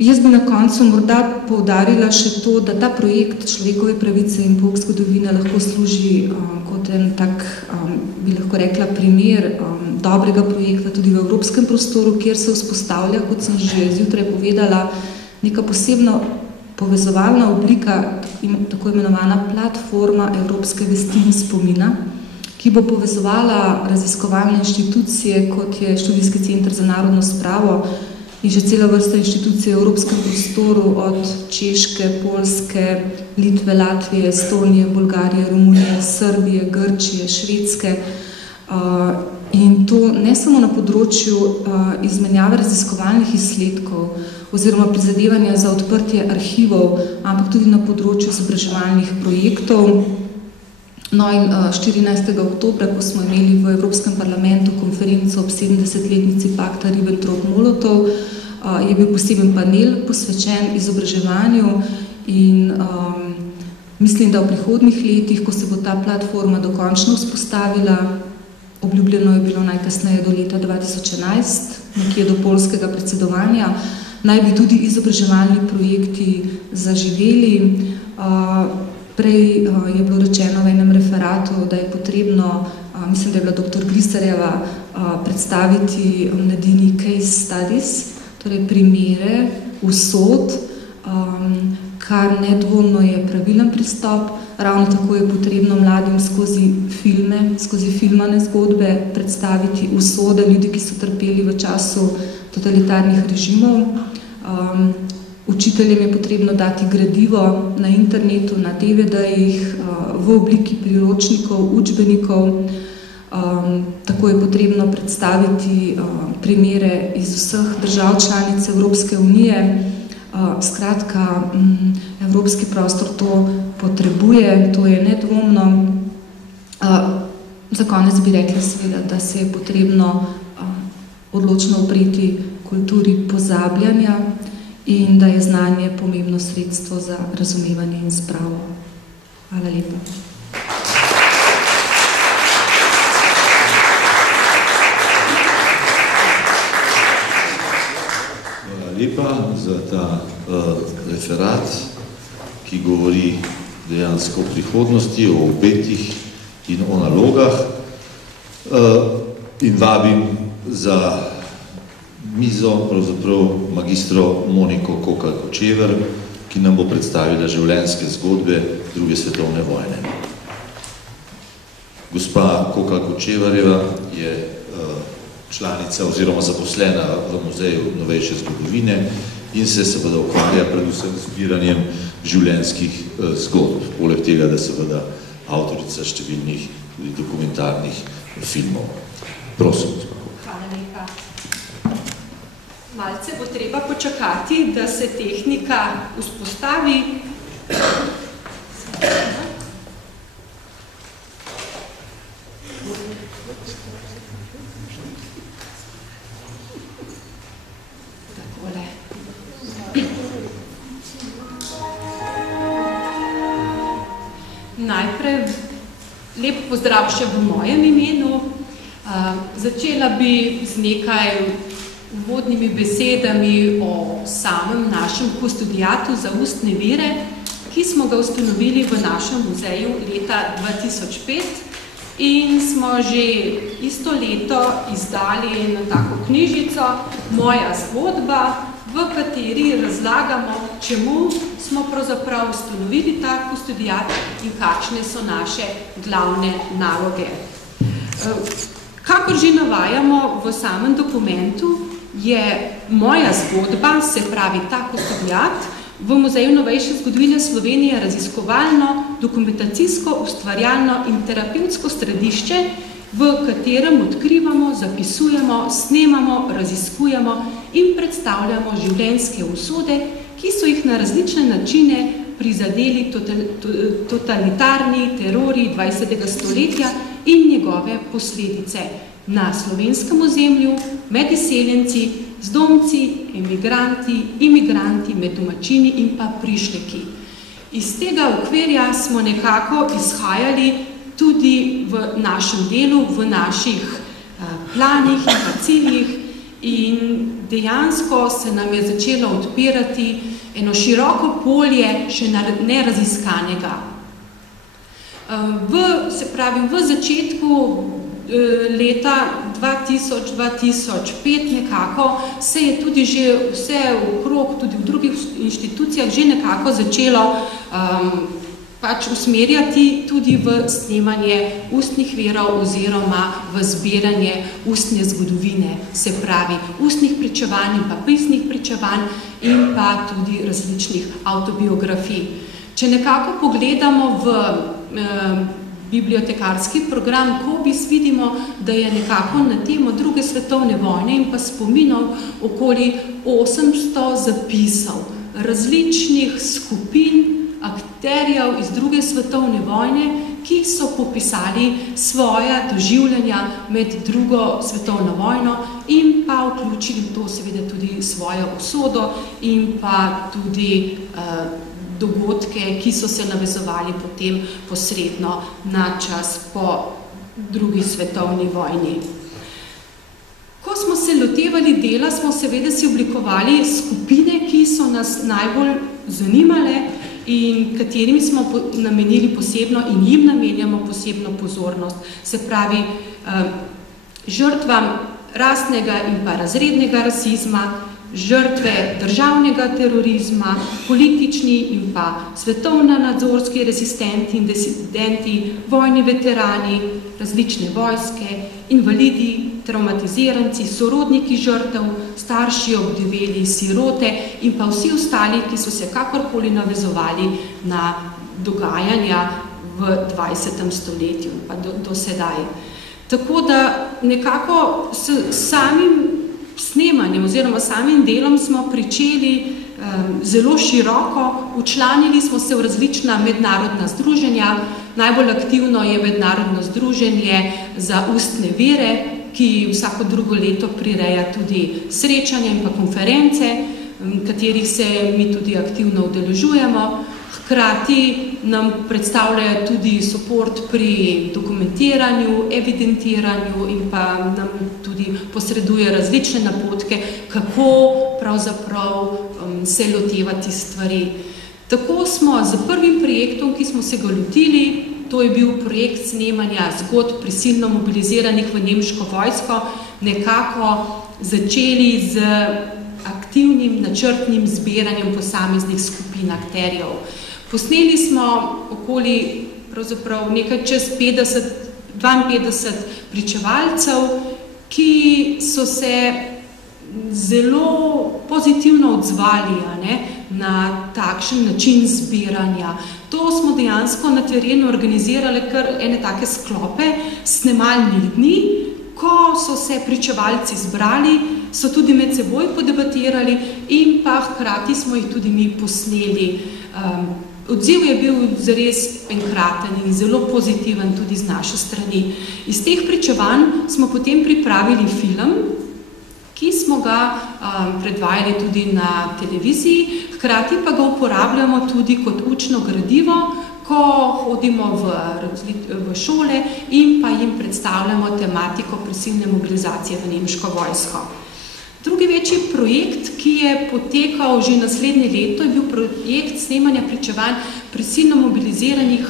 Jaz bi na koncu morda poudarila še to, da ta projekt Človekove pravice in pouk zgodovine lahko služi kot en tak, bi lahko rekla, primer dobrega projekta tudi v evropskem prostoru, kjer se vzpostavlja, kot sem že zjutraj povedala, neka posebna povezovalna oblika, tako imenovana platforma evropske vesti in spomina, ki bo povezovala raziskovalne inštitucije, kot je Študijski center za narodno spravo in že cela vrsta inštitucij v evropskem prostoru, od Češke, Poljske, Litve, Latvije, Estonije, Bolgarije, Romunije, Srbije, Grčije, Švedske. In to ne samo na področju izmenjave raziskovalnih izsledkov oziroma prizadevanja za odprtje arhivov, ampak tudi na področju izobraževalnih projektov. No in 14. oktobra, ko smo imeli v Evropskem parlamentu konferenco ob 70-letnici pakta Ribbentrop-Molotov, je bil poseben panel posvečen izobraževanju in mislim, da v prihodnjih letih, ko se bo ta platforma dokončno vzpostavila, obljubljeno je bilo najkasneje do leta 2011, nekje do poljskega predsedovanja, naj bi tudi izobraževalni projekti zaživeli. Prej je bilo rečeno v enem referatu, da je potrebno, mislim, da je bila dr. Grisarjeva, predstaviti mladini case studies, torej primere, usod, kar nedvomno je pravilen pristop. Ravno tako je potrebno mladim skozi filmane zgodbe predstaviti usode ljudi, ki so trpeli v času totalitarnih režimov. Učiteljem je potrebno dati gradivo na internetu, na DVD-jih, v obliki priročnikov, učbenikov. Tako je potrebno predstaviti primere iz vseh držav članic Evropske unije. Skratka, evropski prostor to potrebuje, to je nedvomno. Za konec bi rekla seveda, da se je potrebno odločno upreti kulturi pozabljanja in da je znanje pomembno sredstvo za razumevanje in spravo. Hvala lepa. Hvala lepa za ta referat, ki govori dejansko o prihodnosti, o obetih in o nalogah. In vabim za mizo pravzaprav magistro Moniko Kokalj-Kočever, ki nam bo predstavila življenjske zgodbe druge svetovne vojne. Gospa Kokalj-Kočeverjeva je članica oziroma zaposlena v Muzeju novejše zgodovine in se seveda ukvarja predvsem z zbiranjem življenjskih zgodb, poleg tega, da seveda avtorica številnih tudi dokumentarnih filmov. Prosim. Hvala lepa. Malce bo treba počakati, da se tehnika vzpostavi. Takole. Najprej lep pozdrav še v mojem imenu. Začela bi z nekaj uvodnimi besedami o samem našem kustodiatu za ustne vire, ki smo ga ustanovili v našem muzeju leta 2005 in smo že isto leto izdali na tako knjižico Moja zgodba, v kateri razlagamo, čemu smo pravzaprav ustanovili ta kustodiat in kakšne so naše glavne naloge. Kakor že navajamo v samem dokumentu, je moja zgodba, se pravi ta kustodiat, v Muzeju novejše zgodovine Slovenije raziskovalno, dokumentacijsko, ustvarjalno in terapevtsko središče, v katerem odkrivamo, zapisujemo, snemamo, raziskujemo in predstavljamo življenjske usode, ki so jih na različne načine prizadeli totalitarni terori 20. stoletja in njegove posledice na slovenskem ozemlju, med izseljenci, zdomci, emigranti, imigranti, med domačini in pa prišleki. Iz tega okvirja smo nekako izhajali tudi v našem delu, v naših planih in pa ciljih in dejansko se nam je začelo odpirati eno široko polje še neraziskanega. V začetku leta 2000-2005 nekako se je tudi že vse okrog, tudi v drugih inštitucijah že nekako začelo usmerjati tudi v snemanje ustnih virov oziroma v zbiranje ustne zgodovine, se pravi ustnih pričevanj in pa pisnih pričevanj in pa tudi različnih autobiografij. Če nekako pogledamo v bibliotekarski program KOBIS, vidimo, da je nekako na temo druge svetovne vojne in pa spominov okoli 800 zapisov različnih skupin akterjev iz druge svetovne vojne, ki so popisali svoja doživljanja med drugo svetovno vojno in pa vključili to seveda tudi svojo usodo in pa tudi dogodke, ki so se navezovali potem posredno na čas po drugi svetovni vojni. Ko smo se lotevali dela, smo seveda si oblikovali skupine, ki so nas najbolj zanimale in katerimi smo namenili posebno in jim namenjamo posebno pozornost. Se pravi, žrtvam rasnega in pa razrednega rasizma, žrtve državnega terorizma, politični in pa svetovno-nadzorski rezistenti in disidenti, vojni veterani, različne vojske, invalidi, traumatiziranci, sorodniki žrtev, starši obdiveli, sirote in pa vsi ostali, ki so se kakorkoli navezovali na dogajanja v 20. stoletju pa do sedaj. Tako da nekako s samim snemanjem oziroma samim delom smo pričeli zelo široko, včlanili smo se v različna mednarodna združenja. Najbolj aktivno je mednarodno združenje za ustne vire, ki vsako drugo leto prireja tudi srečanja in pa konference, katerih se mi tudi aktivno udeležujemo. Hkrati nam predstavljajo tudi suport pri dokumentiranju, evidentiranju in pa nam tudi posreduje različne napotke, kako pravzaprav se lotevati stvari. Tako smo z prvim projektom, ki smo se ga lotili, to je bil projekt snemanja zgodb prisilno mobiliziranih v nemško vojsko, nekako začeli z aktivnim načrtnim zbiranjem posameznih skupin akterjev. Posneli smo okoli, pravzaprav nekaj čez 52 pričevalcev, ki so se zelo pozitivno odzvali na takšen način zbiranja. To smo dejansko na terenu organizirali kar ene take sklope snemalnih dni, ko so se pričevalci zbrali, so tudi med seboj podebatirali in pa hkrati smo jih tudi mi posneli. Odziv je bil zares enkraten in zelo pozitiven tudi z naše strani. Iz teh pričevanj smo potem pripravili film, ki smo ga predvajali tudi na televiziji, hkrati pa ga uporabljamo tudi kot učno gradivo, ko hodimo v šole in pa jim predstavljamo tematiko prisilne mobilizacije v nemško vojsko. Drugi večji projekt, ki je potekal že naslednje leto, je bil projekt snemanja pričevanj prisilno mobiliziranih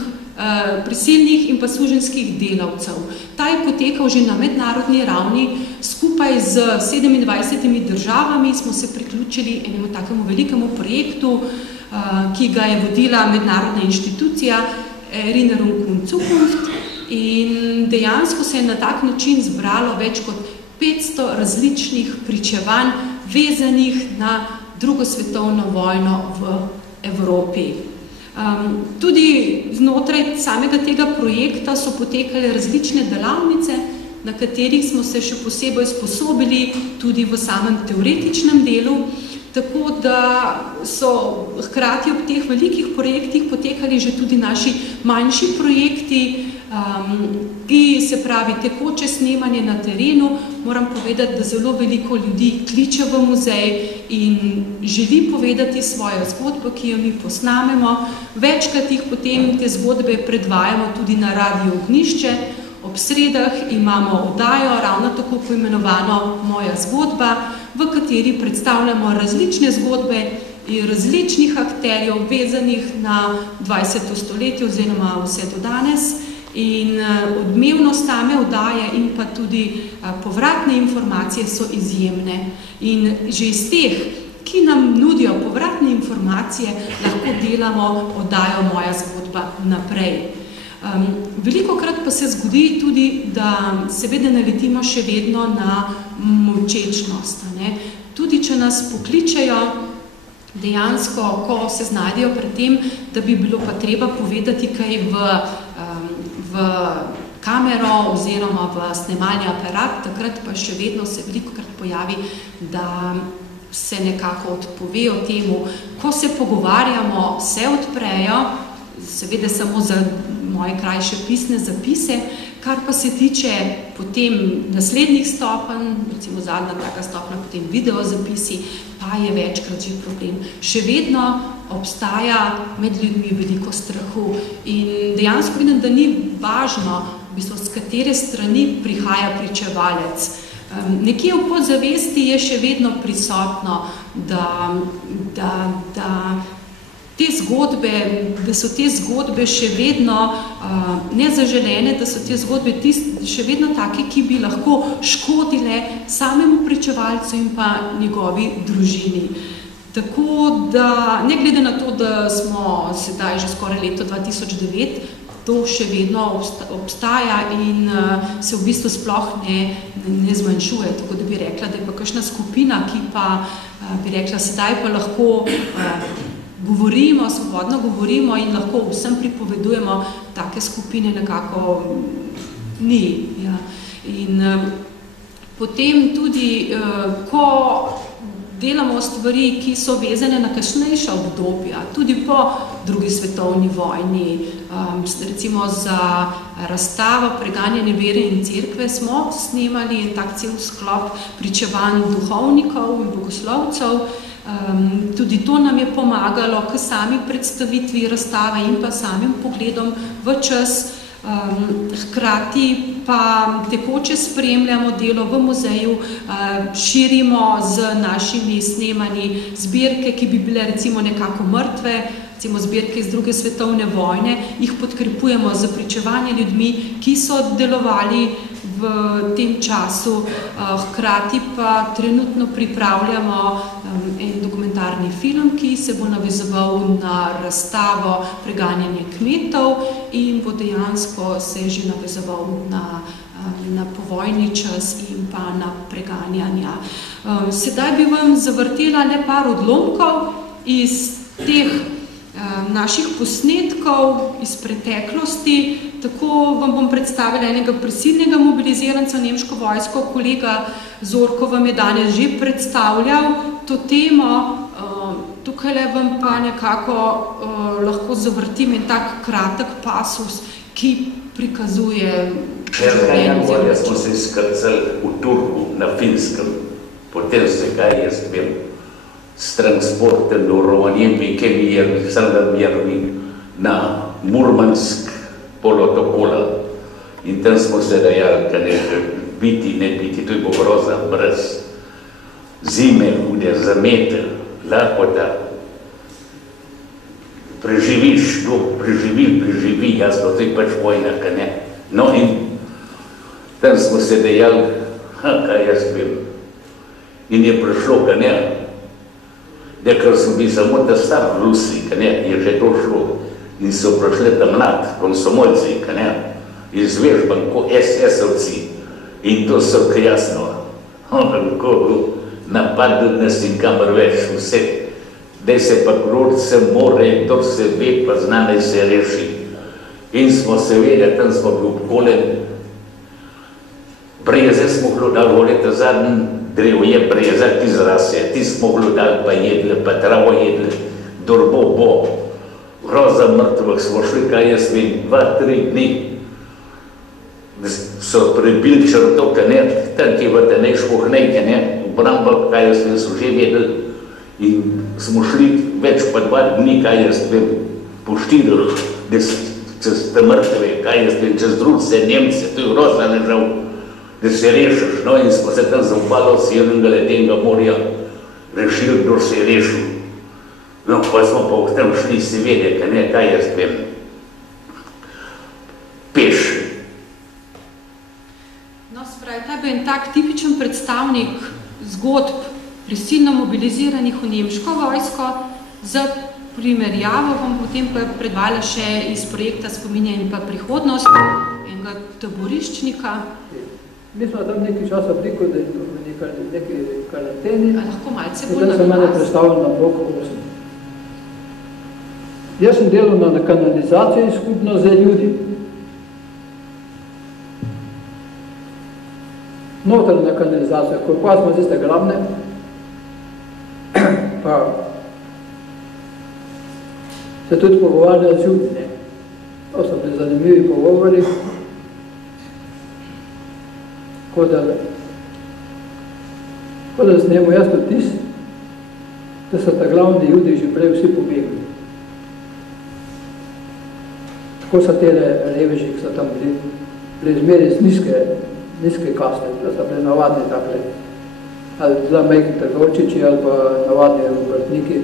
prisilnih in pa suženjskih delavcev. Ta je potekal že na mednarodni ravni, skupaj z 27 državami smo se priključili enemu takemu velikemu projektu, ki ga je vodila mednarodna inštitucija Erinnerung und Zukunft in dejansko se je na tak način zbralo več kot 500 različnih pričevanj vezanih na drugo svetovno vojno v Evropi. Tudi znotraj samega tega projekta so potekale različne delavnice, na katerih smo se še posebej sposobili tudi v samem teoretičnem delu, tako da so hkrati ob teh velikih projektih potekali že tudi naši manjši projekti, ki se pravi tekoče snemanje na terenu. Moram povedati, da zelo veliko ljudi kliče v muzej in želi povedati svojo zgodbo, ki jo mi posnamemo. Večkrat jih potem te zgodbe predvajamo tudi na Radio Ognjišče. Ob sredah imamo oddajo, ravno tako poimenovano Moja zgodba, v kateri predstavljamo različne zgodbe in različnih akterjev vezanih na 20. stoletje oziroma vse do danes. In odmevnost same oddaje in pa tudi povratne informacije so izjemne. In že iz teh, ki nam nudijo povratne informacije, lahko delamo oddajo Moja zgodba naprej. Velikokrat pa se zgodi tudi, da seveda naletimo še vedno na molčečnost. Tudi če nas pokličejo, dejansko, ko se znajdejo pred tem, da bi bilo pa treba povedati kaj v kamero oziroma v snemalni aparat, takrat pa še vedno se velikokrat pojavi, da se nekako odpovejo temu. Ko se pogovarjamo, se odprejo, seveda samo za moje krajše pisne zapise, kar pa se tiče potem naslednjih stopenj, recimo zadnja taka stopnja, potem video zapisi, pa je večkrat že problem. Še vedno obstaja med ljudmi veliko strahu in dejansko vidim, da ni važno, v bistvu, z katere strani prihaja pričevalec. Nekje v podzavesti je še vedno prisotno, da so te zgodbe še vedno nezaželene, da so te zgodbe še vedno take, ki bi lahko škodile samemu pričevalcu in pa njegovi družini. Tako da, ne glede na to, da smo sedaj že skoraj leto 2009, to še vedno obstaja in se v bistvu sploh ne zmanjšuje. Tako da bi rekla, da je pa kakšna skupina, ki pa bi rekla, sedaj pa lahko govorimo, svobodno govorimo in lahko vsem pripovedujemo, take skupine nekako ni. Ja. In potem tudi, ko delamo stvari, ki so vezane na kasnejša obdobja, tudi po drugi svetovni vojni, recimo za razstavo Preganjanje vere in cerkve smo snemali en tak cel sklop pričevanj duhovnikov in bogoslovcev. Tudi to nam je pomagalo k sami predstavitvi razstave in pa samim pogledom v čas. Hkrati pa tekoče spremljamo delo v muzeju, širimo z našimi snemanji zbirke, ki bi bile recimo nekako mrtve, recimo zbirke iz druge svetovne vojne, jih podkrepujemo z pričevanjem ljudmi, ki so delovali v tem času. Hkrati pa trenutno pripravljamo en dokumentarni film, ki se bo navezoval na razstavo Preganjanje kmetov in bo dejansko se že navezoval na povojni čas in pa na preganjanja. Sedaj bi vam zavrtela le par odlomkov iz teh naših posnetkov iz preteklosti. Tako vam bom predstavila enega prisilnega mobiliziranca v nemško vojsko. Kolega Zorko vam je danes že predstavljal to temo. Tukaj vam pa nekako lahko zavrtim en tak kratek pasus, ki prikazuje... 6. januarja smo se skrcali v Turku na Finskem. Potem se kaj jaz vem, s transportem do Rovaniemi, Kemijerni, Sandomjerni na Murmansk polotokola. In tam smo se dajali, kaj ne biti, ne biti, to je bo groza, brez zime, hude, zametel, lakota. Preživiš, preživi, jasno, to je pač vojna, kaj ne. No in tam smo se dejali, kaj jaz vem. In je prišlo, kaj ne, da ker sem bil samo ta star v Rusiji, kaj ne, je že to šlo. In so prišli tam mlad, komsomolci, kaj ne, izvežban, ko SS-ovci. In to so kaj jasno, kako napadli nas in kamar več, vse. Daj se pa krod se more, kdo se ve, pa zna, naj se reši. In smo seveda, tam smo bili obkolen. Breze smo glodali, volite, zadnji drev je breza, ti zrase, ti smo glodali, pa jedli, pa travo jedli, dorbo bo. Groza mrtvih smo šli, kaj jaz vem, 2-3 dni. So prebili črto, kaj ne, tam ki v Tenejško hnej, kaj ne, v Brambah, kaj jaz vem, so že vedeli. In smo šli več pa 2 dni, kaj jaz vem, po 4, čez te mrtve, kaj jaz vem, čez Druce, Nemce, to je grozna ležal, da se rešiš. No in smo se tam zaupalo s jednega ledenega morja, rešili, kdo se je rešil. No, pa smo pa v tem šli seveda, kaj ne, kaj jaz vem, peš. No, spravi, ta bi en tak tipičen predstavnik zgodb prisilno mobiliziranih v nemško vojsko. Za primerjavo vam potem pa predvala še iz projekta Spominja in pa prihodnost enega taboriščnika. Mi smo tam nekaj časa priko, da je v neki karanteni. A lahko malce bolj na glas? In tam se mene predstavljal na bloku 8. Jaz sem delal na kanalizaciji skupno z ljudi. Notrna kanalizacija, ko pa smo ziste glavne, pa se tudi pogovarjali z ljudi, ne. To so bili zanimivi pogovori, ko da snemo jaz dotis, da so ta glavni ljudi že prej vsi pobegli. Tako so tele reveži, ki so tam bili zmeri z nizke kaste, da so bili navadni takle, ali zelo majhni trgovčiči, ali pa navadni obrtniki,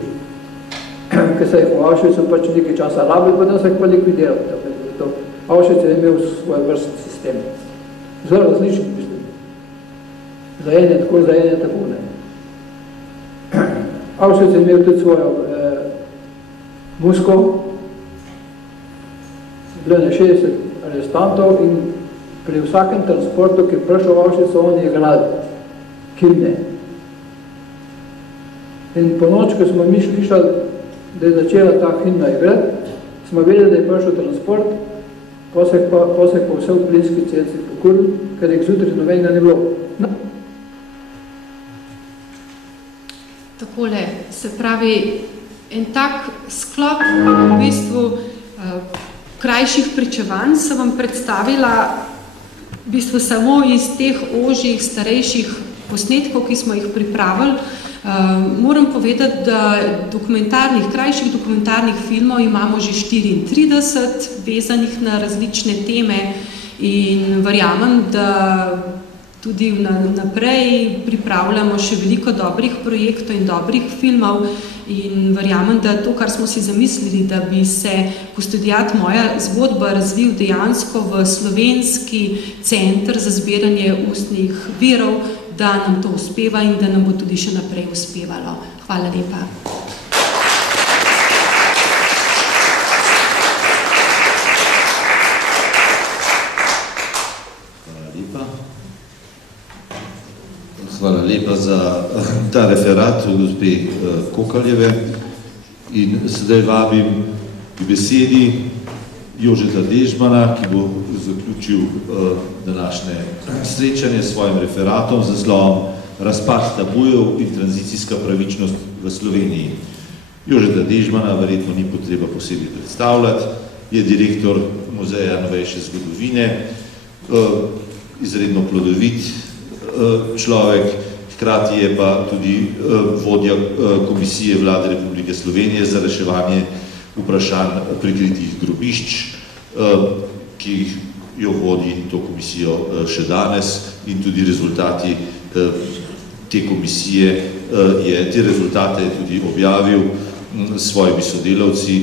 ki so jih v Auschwitzu pač nekaj časa rabili, pa da so jih pa likvidirali. Auschwitz je imel svoj vrstni sistem. Zelo različni, mislim. Za ene tako, za ene tako, ne. Auschwitz je imel tudi svojo musko, bile 60 arestantov in pri vsakem transportu, ki je prišel v Avšvic, so oni igrali himne. In po noč, ko smo mi slišali, da je začela ta himna igrati, smo vedeli, da je prišel transport, pa se je po vse v Plinski cesti pokuril, ker je zjutraj nobenega ne bilo. No. Takole, se pravi, en tak sklop v bistvu krajših pričevanj sem vam predstavila v bistvu samo iz teh ožjih, starejših posnetkov, ki smo jih pripravili. Moram povedati, da krajših dokumentarnih filmov imamo že 34, vezanih na različne teme in verjamem, da tudi naprej pripravljamo še veliko dobrih projektov in dobrih filmov in verjamem, da to, kar smo si zamislili, da bi se Kustodiat Moja zgodba razvil dejansko v slovenski center za zbiranje ustnih virov, da nam to uspeva in da nam bo tudi še naprej uspevalo. Hvala lepa. Hvala lepa za ta referat od gospe Kokaljeve in sedaj vabim k besedi Jožeta Dežmana, ki bo zaključil današnje srečanje s svojim referatom z naslovom Razpad tabujev in tranzicijska pravičnost v Sloveniji. Jožeta Dežmana verjetno ni potreba posebej predstavljati, je direktor Muzeja novejše zgodovine, izredno plodovit človek, hkrati je pa tudi vodja Komisije Vlade Republike Slovenije za reševanje vprašanj prikritih grobišč, ki jo vodi to komisijo še danes in tudi rezultati te komisije te rezultate je tudi objavil s svojimi sodelavci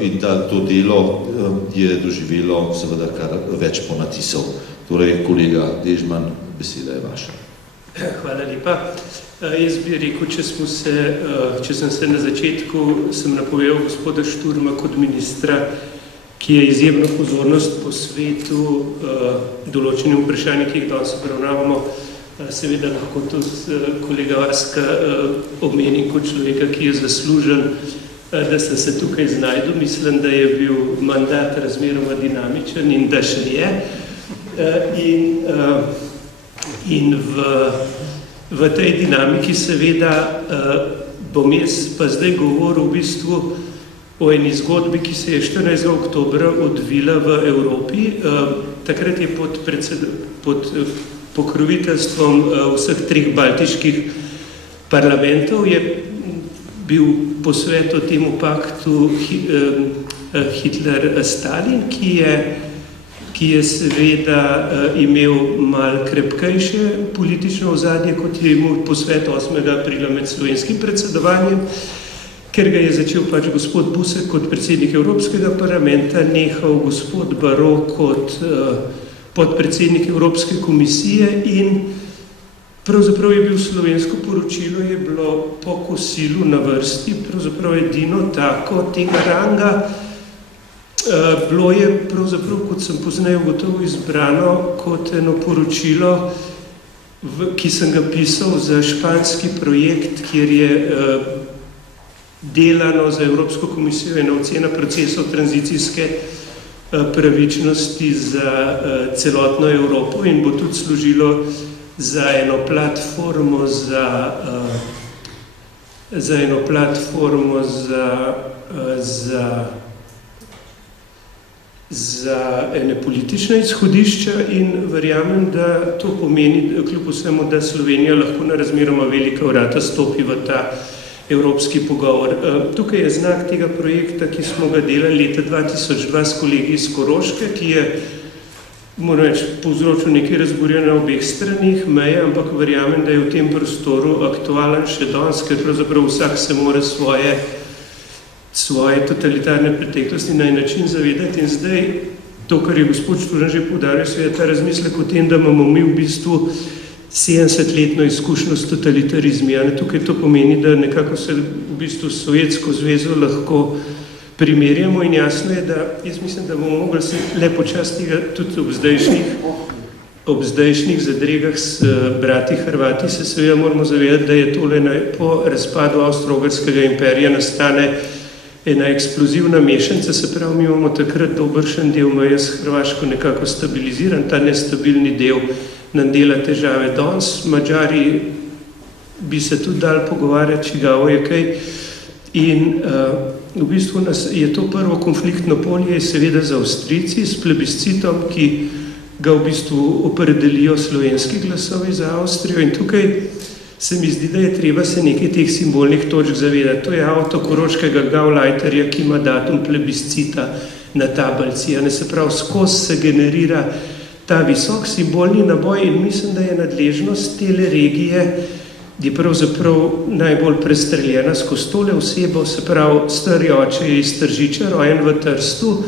in to delo je doživelo seveda kar več ponatisov. Torej, kolega Dežman, beseda je vaša. Hvala lepa. Jaz bi rekel, če sem se na začetku napovedal gospoda Šturma kot ministra, ki je izjemno pozornost posvetil določenim vprašanjem, ki jih danes obravnavamo, seveda lahko to kolega Vaska omenim kot človeka, ki je zaslužen, da sem se tukaj znajdel. Mislim, da je bil mandat razmeroma dinamičen in da še je. In v tej dinamiki seveda bom jaz pa zdaj govoril v bistvu o eni zgodbi, ki se je 14. oktobra odvila v Evropi. Takrat je pod pokroviteljstvom vseh treh baltiških parlamentov je bil posvet o temu paktu Hitler-Stalin, ki je seveda imel malo krepkejše politično ozadje, kot je imel posvet 8. aprila med slovenskim predsedovanjem, ker ga je začel pač gospod Busek kot predsednik Evropskega parlamenta, nehal gospod Baro kot podpredsednik Evropske komisije in pravzaprav je bil slovensko poročilo, je bilo po kosilu na vrsti, pravzaprav edino tako tega ranga. Bilo je pravzaprav, kot sem pozneje gotovo izbrano, kot eno poročilo, ki sem ga pisal za španski projekt, kjer je delano za Evropsko komisijo ena ocena procesov tranzicijske pravičnosti za celotno Evropo in bo tudi služilo za eno platformo za ene politične izhodišča in verjamem, da to pomeni, kljub vsemu, da Slovenija lahko na razmeroma velika vrata stopi v ta evropski pogovor. Tukaj je znak tega projekta, ki smo ga delali leta 2002 s kolegi iz Koroške, ki je, moram reči, povzročil nekaj razburjenja na obeh stranih meje, ampak verjamem, da je v tem prostoru aktualen še danes, ker pravzaprav vsak se mora svoje totalitarne preteklosti na en način zavedati. In zdaj, to, kar je gospod Šturan že poudaril, je ta razmislek o tem, da imamo mi v bistvu 70-letno izkušnjo s totalitarizmi. Tukaj to pomeni, da nekako se v bistvu Sovjetsko zvezo lahko primerjamo in jasno je, da jaz mislim, da bomo mogli se lepo čas tega tudi ob zdajšnjih zadregah s brati Hrvati se seveda moramo zavedati, da je tole po razpadu Avstro-Ogrskega imperija nastane ena eksplozivna mešanica, se pravi, mi imamo takrat dobršen del meje s Hrvaško nekako stabiliziran, ta nestabilni del nam dela težave. Danes Mađari bi se tudi dali pogovarjati, čigavo je kaj. In v bistvu je to prvo konfliktno polje je seveda za Avstrijci s plebiscitom, ki ga v bistvu opredelijo slovenski glasovi za Avstrijo. In tukaj se mi zdi, da je treba se nekaj teh simbolnih točk zavedati. To je avto koroškega Gauleiterja, ki ima datum plebiscita na tablici. Se pravi, skozi se generira ta visok simbolni naboj in mislim, da je nadležnost tele regije je pravzaprav najbolj prestreljena skozi tole osebo, se pravi, stari oče je iz Tržiča, rojen v Trstu,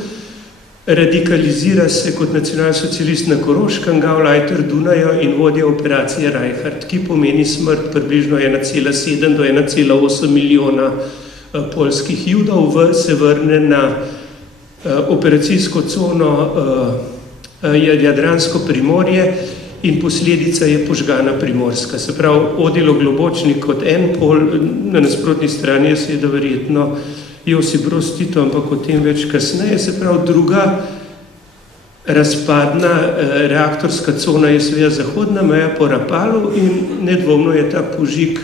radikalizira se kot nacionalsocialist na Koroškem, Gauleiter Dunajo in vodja operacije Reinhardt, ki pomeni smrt približno 1,7 do 1,8 milijona poljskih judov, se vrne na operacijsko cono Jadransko primorje in posledica je požgana Primorska. Se pravi, Odilo Globočnik kot en pol, na nasprotni strani je seveda verjetno Josip Broz Tito, ampak o tem več kasneje. Se pravi, druga razpadna reaktorska cona je seveda zahodna meja po Rapalu in nedvomno je ta požig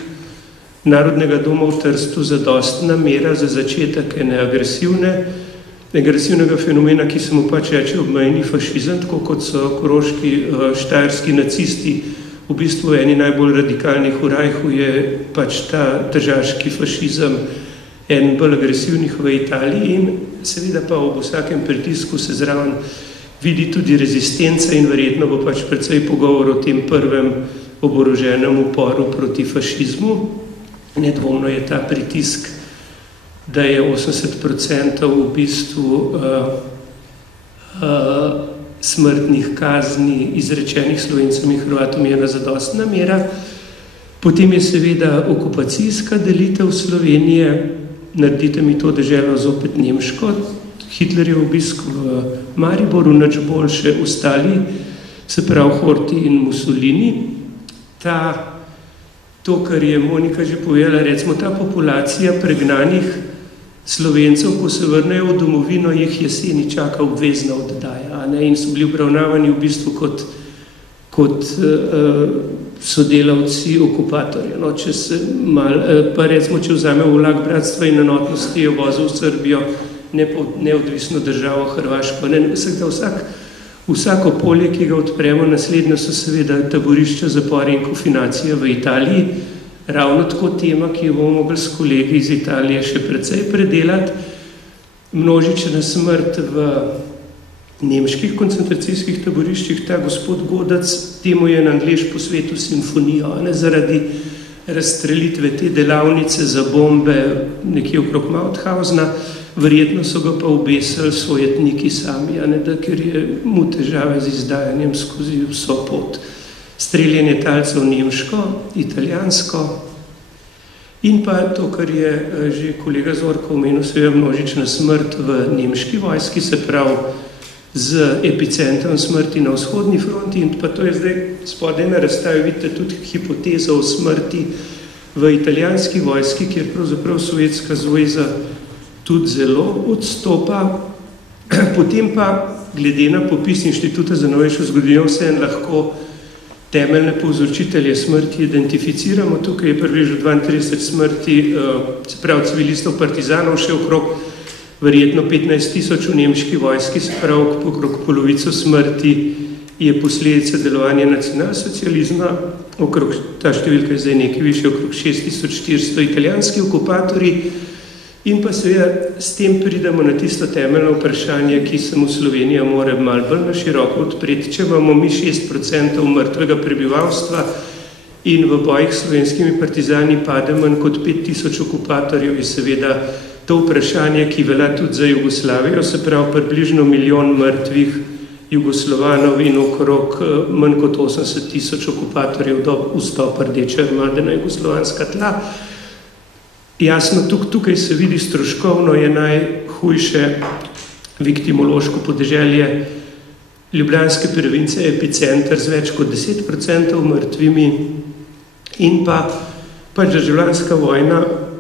Narodnega doma v Trstu zadostna mera za začetek ene agresivnega fenomena, ki se mu pač reče obmejni fašizem, tako kot so koroški štajerski nacisti, v bistvu eni najbolj radikalnih v Rajhu je pač ta tržaški fašizem en bolj agresivnih v Italiji in seveda pa ob vsakem pritisku se zraven vidi tudi rezistenca in verjetno bo pač precej pogovor o tem prvem oboroženem uporu proti fašizmu. Nedvomno je ta pritisk, da je 80% v bistvu smrtnih kazni izrečenih Slovencem in Hrvatom je ena zadostna mera. Potem je seveda okupacijska delitev Slovenije, naredite mi to deželo zopet nemško, Hitlerjev obisk v Mariboru, nič boljše ostali, se pravi Horthy in Mussolini. To, kar je Monika že povedala, recimo ta populacija pregnanih Slovencev, ko se vrnejo v domovino, jih jeseni čaka obvezna oddaja, in so bili obravnavani v bistvu kot sodelavci okupatorja. Pa recimo, če vzame vlak Bratstva in enotnosti, je vozil v Srbijo, neodvisno državo Hrvaško. Vsako polje, ki ga odpremo, naslednjo so seveda taborišča, zapori in konfinacija v Italiji. Ravno tako tema, ki jo bomo mogli s kolegi iz Italije še precej predelati. Množična smrt v nemških koncentracijskih taboriščih, ta gospod Godac, temu je na Anglež po svetu simfonijo, zaradi razstrelitve te delavnice za bombe nekje okrog Mauthausena, verjetno so ga pa obesili sojetniki sami, ker je mu težave z izdajanjem skozi vso pot. Streljanje talcev nemško, italijansko in pa to, kar je že kolega Zorko omenil, seveda množična smrt v nemški vojski, se pravi z epicentrom smrti na vzhodni fronti in pa to je zdaj spodaj na razstavi, vidite tudi hipotezo o smrti v italijanski vojski, kjer pravzaprav Sovjetska zveza tudi zelo odstopa. Potem pa, glede na popis Inštituta za novejšo zgodovino, vseeno lahko temeljne povzročitelje smrti identificiramo. Tukaj je približno 32 smrti, se pravi civilistov partizanov, še okrog verjetno 15,000 v nemški vojski, se pravi okrog polovico smrti je posledica delovanja nacionalsocializma, ta številka je zdaj nekaj višje, okrog 6400 italijanski okupatorji. In pa seveda s tem pridemo na tisto temeljno vprašanje, ki se mu Slovenija mora malo bolj na široko odpreti. Če imamo mi 6% mrtvega prebivalstva in v bojih s slovenskimi partizani pade manj kot 5000 okupatorjev, je seveda to vprašanje, ki velja tudi za Jugoslavijo, se pravi približno 1 milijon mrtvih Jugoslovanov in okrog manj kot 80,000 okupatorjev do vstopa Rdeče armade na jugoslovanska tla. Jasno, tukaj se vidi stroškovno je hujše viktimološko podeželje Ljubljanske province, epicenter z več kot 10% mrtvimi, in pa državljanska vojna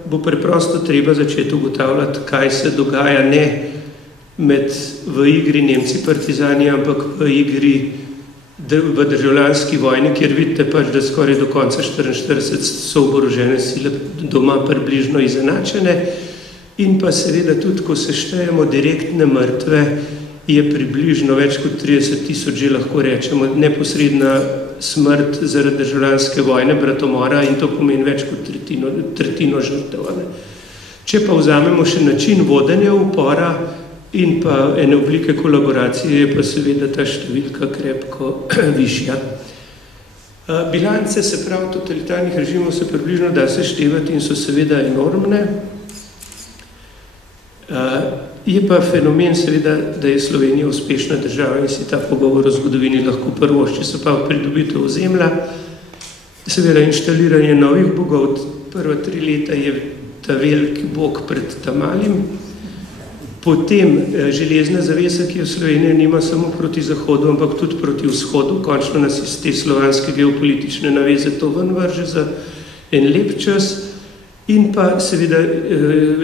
bo preprosto treba začeti ugotavljati, kaj se dogaja ne v igri Nemci partizani, ampak v igri v državljanski vojni, kjer vidite da skoraj do konca 1944 so oborožene sile doma približno izenačene, in pa seveda tudi, ko se štejemo direktne mrtve, je približno več kot 30,000, že lahko rečemo, neposredna smrt zaradi državljanske vojne, bratomora, in to pomeni več kot tretjino žrtev. Če pa vzamemo še način vodenja upora in pa ene oblike kolaboracije, je pa seveda ta številka krepko višja. Bilance, se pravi, totalitarnih režimov se približno da se števati in so seveda enormne. Je pa fenomen seveda, da je Slovenija uspešna država in si ta pogovor o zgodovini lahko prvošči, se pa pridobitev ozemlja, seveda inštaliranje novih bogov. Prva 3 leta je ta veliki bog pred Tamalim, potem železna zavesa, ki v Sloveniji nima samo proti zahodu, ampak tudi proti vzhodu, končno nas iz te slovanske geopolitične naveze to ven vrže za en lep čas. In pa seveda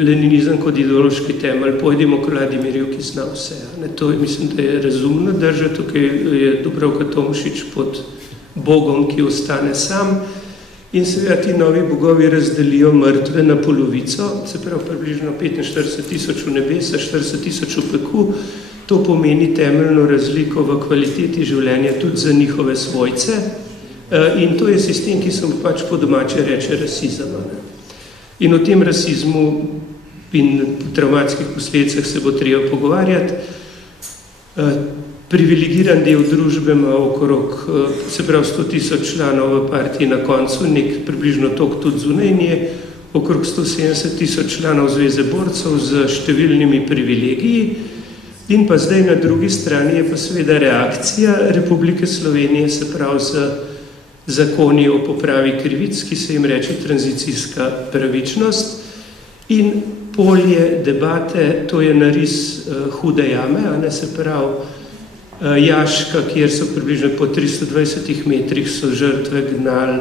leninizem kot ideološki temelj, pojdimo k Vladimirju, ki zna vse. To mislim, da je razumno drža, tukaj je Dubravka Tomšič pod Bogom, ki ostane sam. In seveda ti novi bogovi razdelijo mrtve na polovico, se pravi približno 45,000 v nebesa, 40,000 v peku. To pomeni temeljno razliko v kvaliteti življenja tudi za njihove svojce. In to je sistem, ki se mu pač po domače reče rasizem. In o tem rasizmu in travmatskih posledicah se bo treba pogovarjati. Privilegiran del družbe ima okrog, se pravi 100,000 članov v partiji na koncu, približno toliko tudi zunajnje, okrog 170,000 članov Zveze borcev z številnimi privilegiji. In pa zdaj na drugi strani je pa seveda reakcija Republike Slovenije, se pravi z zakoni o popravi krivic, ki se jim reče tranzicijska pravičnost, in polje debate, to je naris hude jame, se pravi jaška, kjer so približno po 320 metrih so žrtve gnali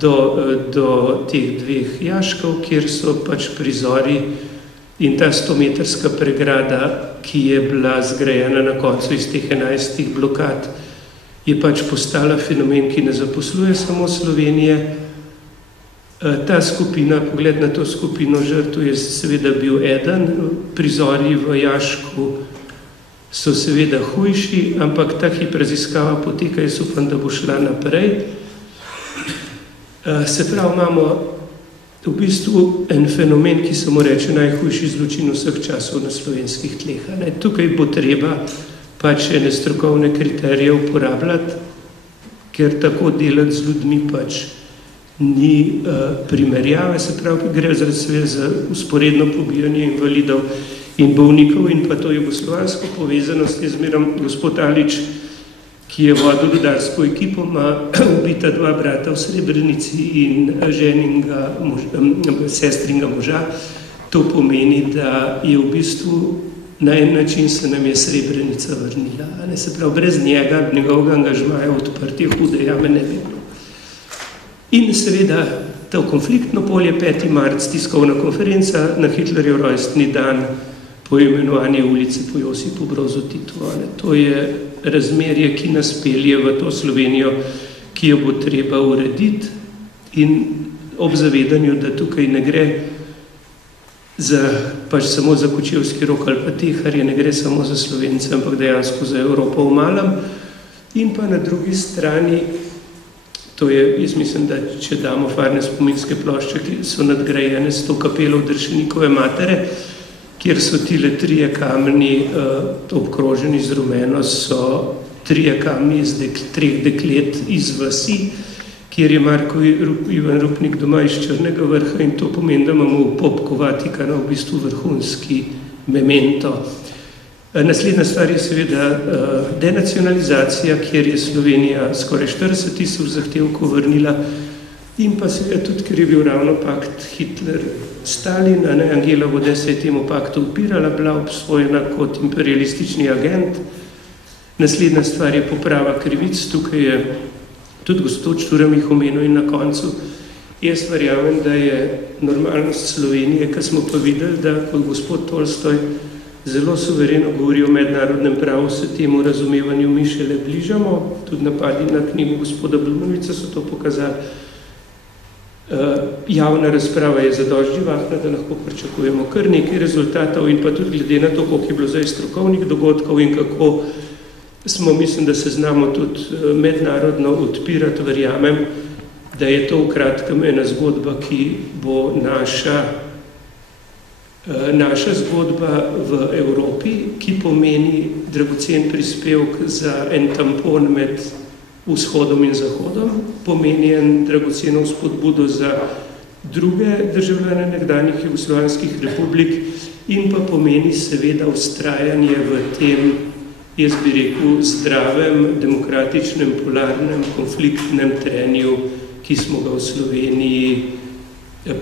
do teh 2 jaškov, kjer so pač prizori, in ta 100-metrska pregrada, ki je bila zgrajena na koncu iz teh 11 blokad, je pač postala fenomen, ki ne zaposluje samo Slovenije. Ta skupina, pogled na to skupino žrtev, je seveda bil eden, prizori v jašku so seveda hujši, ampak ta hip raziskava poteka, jaz upam, da bo šla naprej. Se pravi, imamo v bistvu en fenomen, ki se mu reče najhujši zločin vseh časov na slovenskih tleh. Tukaj bo treba pač ene strokovne kriterije uporabljati, ker tako delati z ljudmi pač ni primerjave, se pravi, gre za usporedno pobijanje invalidov in bolnikov, in pa to jugoslovansko povezanost. Je zmeram gospod Alič, ki je vodil rudarsko ekipo, ima ubita 2 brata v Srebrenici in ženinga, sestringa moža. To pomeni, da je v bistvu na en način se nam je Srebrenica vrnila. Se pravi, brez njega, njegovega angažmaja odprtje hude jame ne bi bilo. In seveda to konfliktno polje, 5. marec, tiskovna konferenca, na Hitlerjev rojstni dan, poimenovanje ulice po Josipu Brozu Titu. To je razmerje, ki nas pelje v to Slovenijo, ki jo bo treba urediti, in ob zavedanju, da tukaj ne gre pač samo za Kočevski rok ali pa Teharje, ne gre samo za Slovence, ampak dejansko za Evropo v malem. In pa na drugi strani, to je, jaz mislim, da če damo farne spominske plošče, ki so nadgrajene s to kapelo v Dršenikove matere, kjer so tile 3 kamni obkroženi z rumeno, so 3 kamni iz 3 deklet iz vasi, kjer je Marko Ivan Rupnik doma iz Črnega vrha, in to pomeni, da imamo v popku Vatikana v bistvu vrhunski memento. Naslednja stvar je seveda denacionalizacija, kjer je Slovenija skoraj 40,000 zahtevkov vrnila, in pa seveda tudi, ker je bil ravno pakt Hitler Stalin, Angela Vode se je temu paktu upirala, bila obsojena kot imperialistični agent. Naslednja stvar je poprava krivic, tukaj je tudi gospod Šturam jih omenil in na koncu. Jaz verjamem, da je normalnost Slovenije, kar smo pa videli, da kot gospod Tolstoj zelo suvereno govori o mednarodnem pravu, se temu razumevanju mi šele bližamo. Tudi napadi na knjigo gospoda Blunovica so to pokazali. Javna razprava je zadosti živahna, da lahko pričakujemo kar nekaj rezultatov in pa tudi glede na to, koliko je bilo zdaj strokovnih dogodkov in kako smo, mislim, da se znamo tudi mednarodno odpirati, verjamem, da je to v kratkem ena zgodba, ki bo naša zgodba v Evropi, ki pomeni dragocen prispevek za en tampon med vzhodom in zahodom, pomeni en dragoceno spodbudo za druge državljane nekdanjih jugoslovanskih republik in pa pomeni seveda vztrajanje v tem, jaz bi rekel, zdravem, demokratičnem, polarnem, konfliktnem trenju, ki smo ga v Sloveniji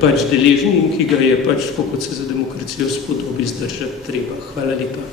pač deležni in ki ga je pač, kot se za demokracijo spodobi, zdržati treba. Hvala lepa.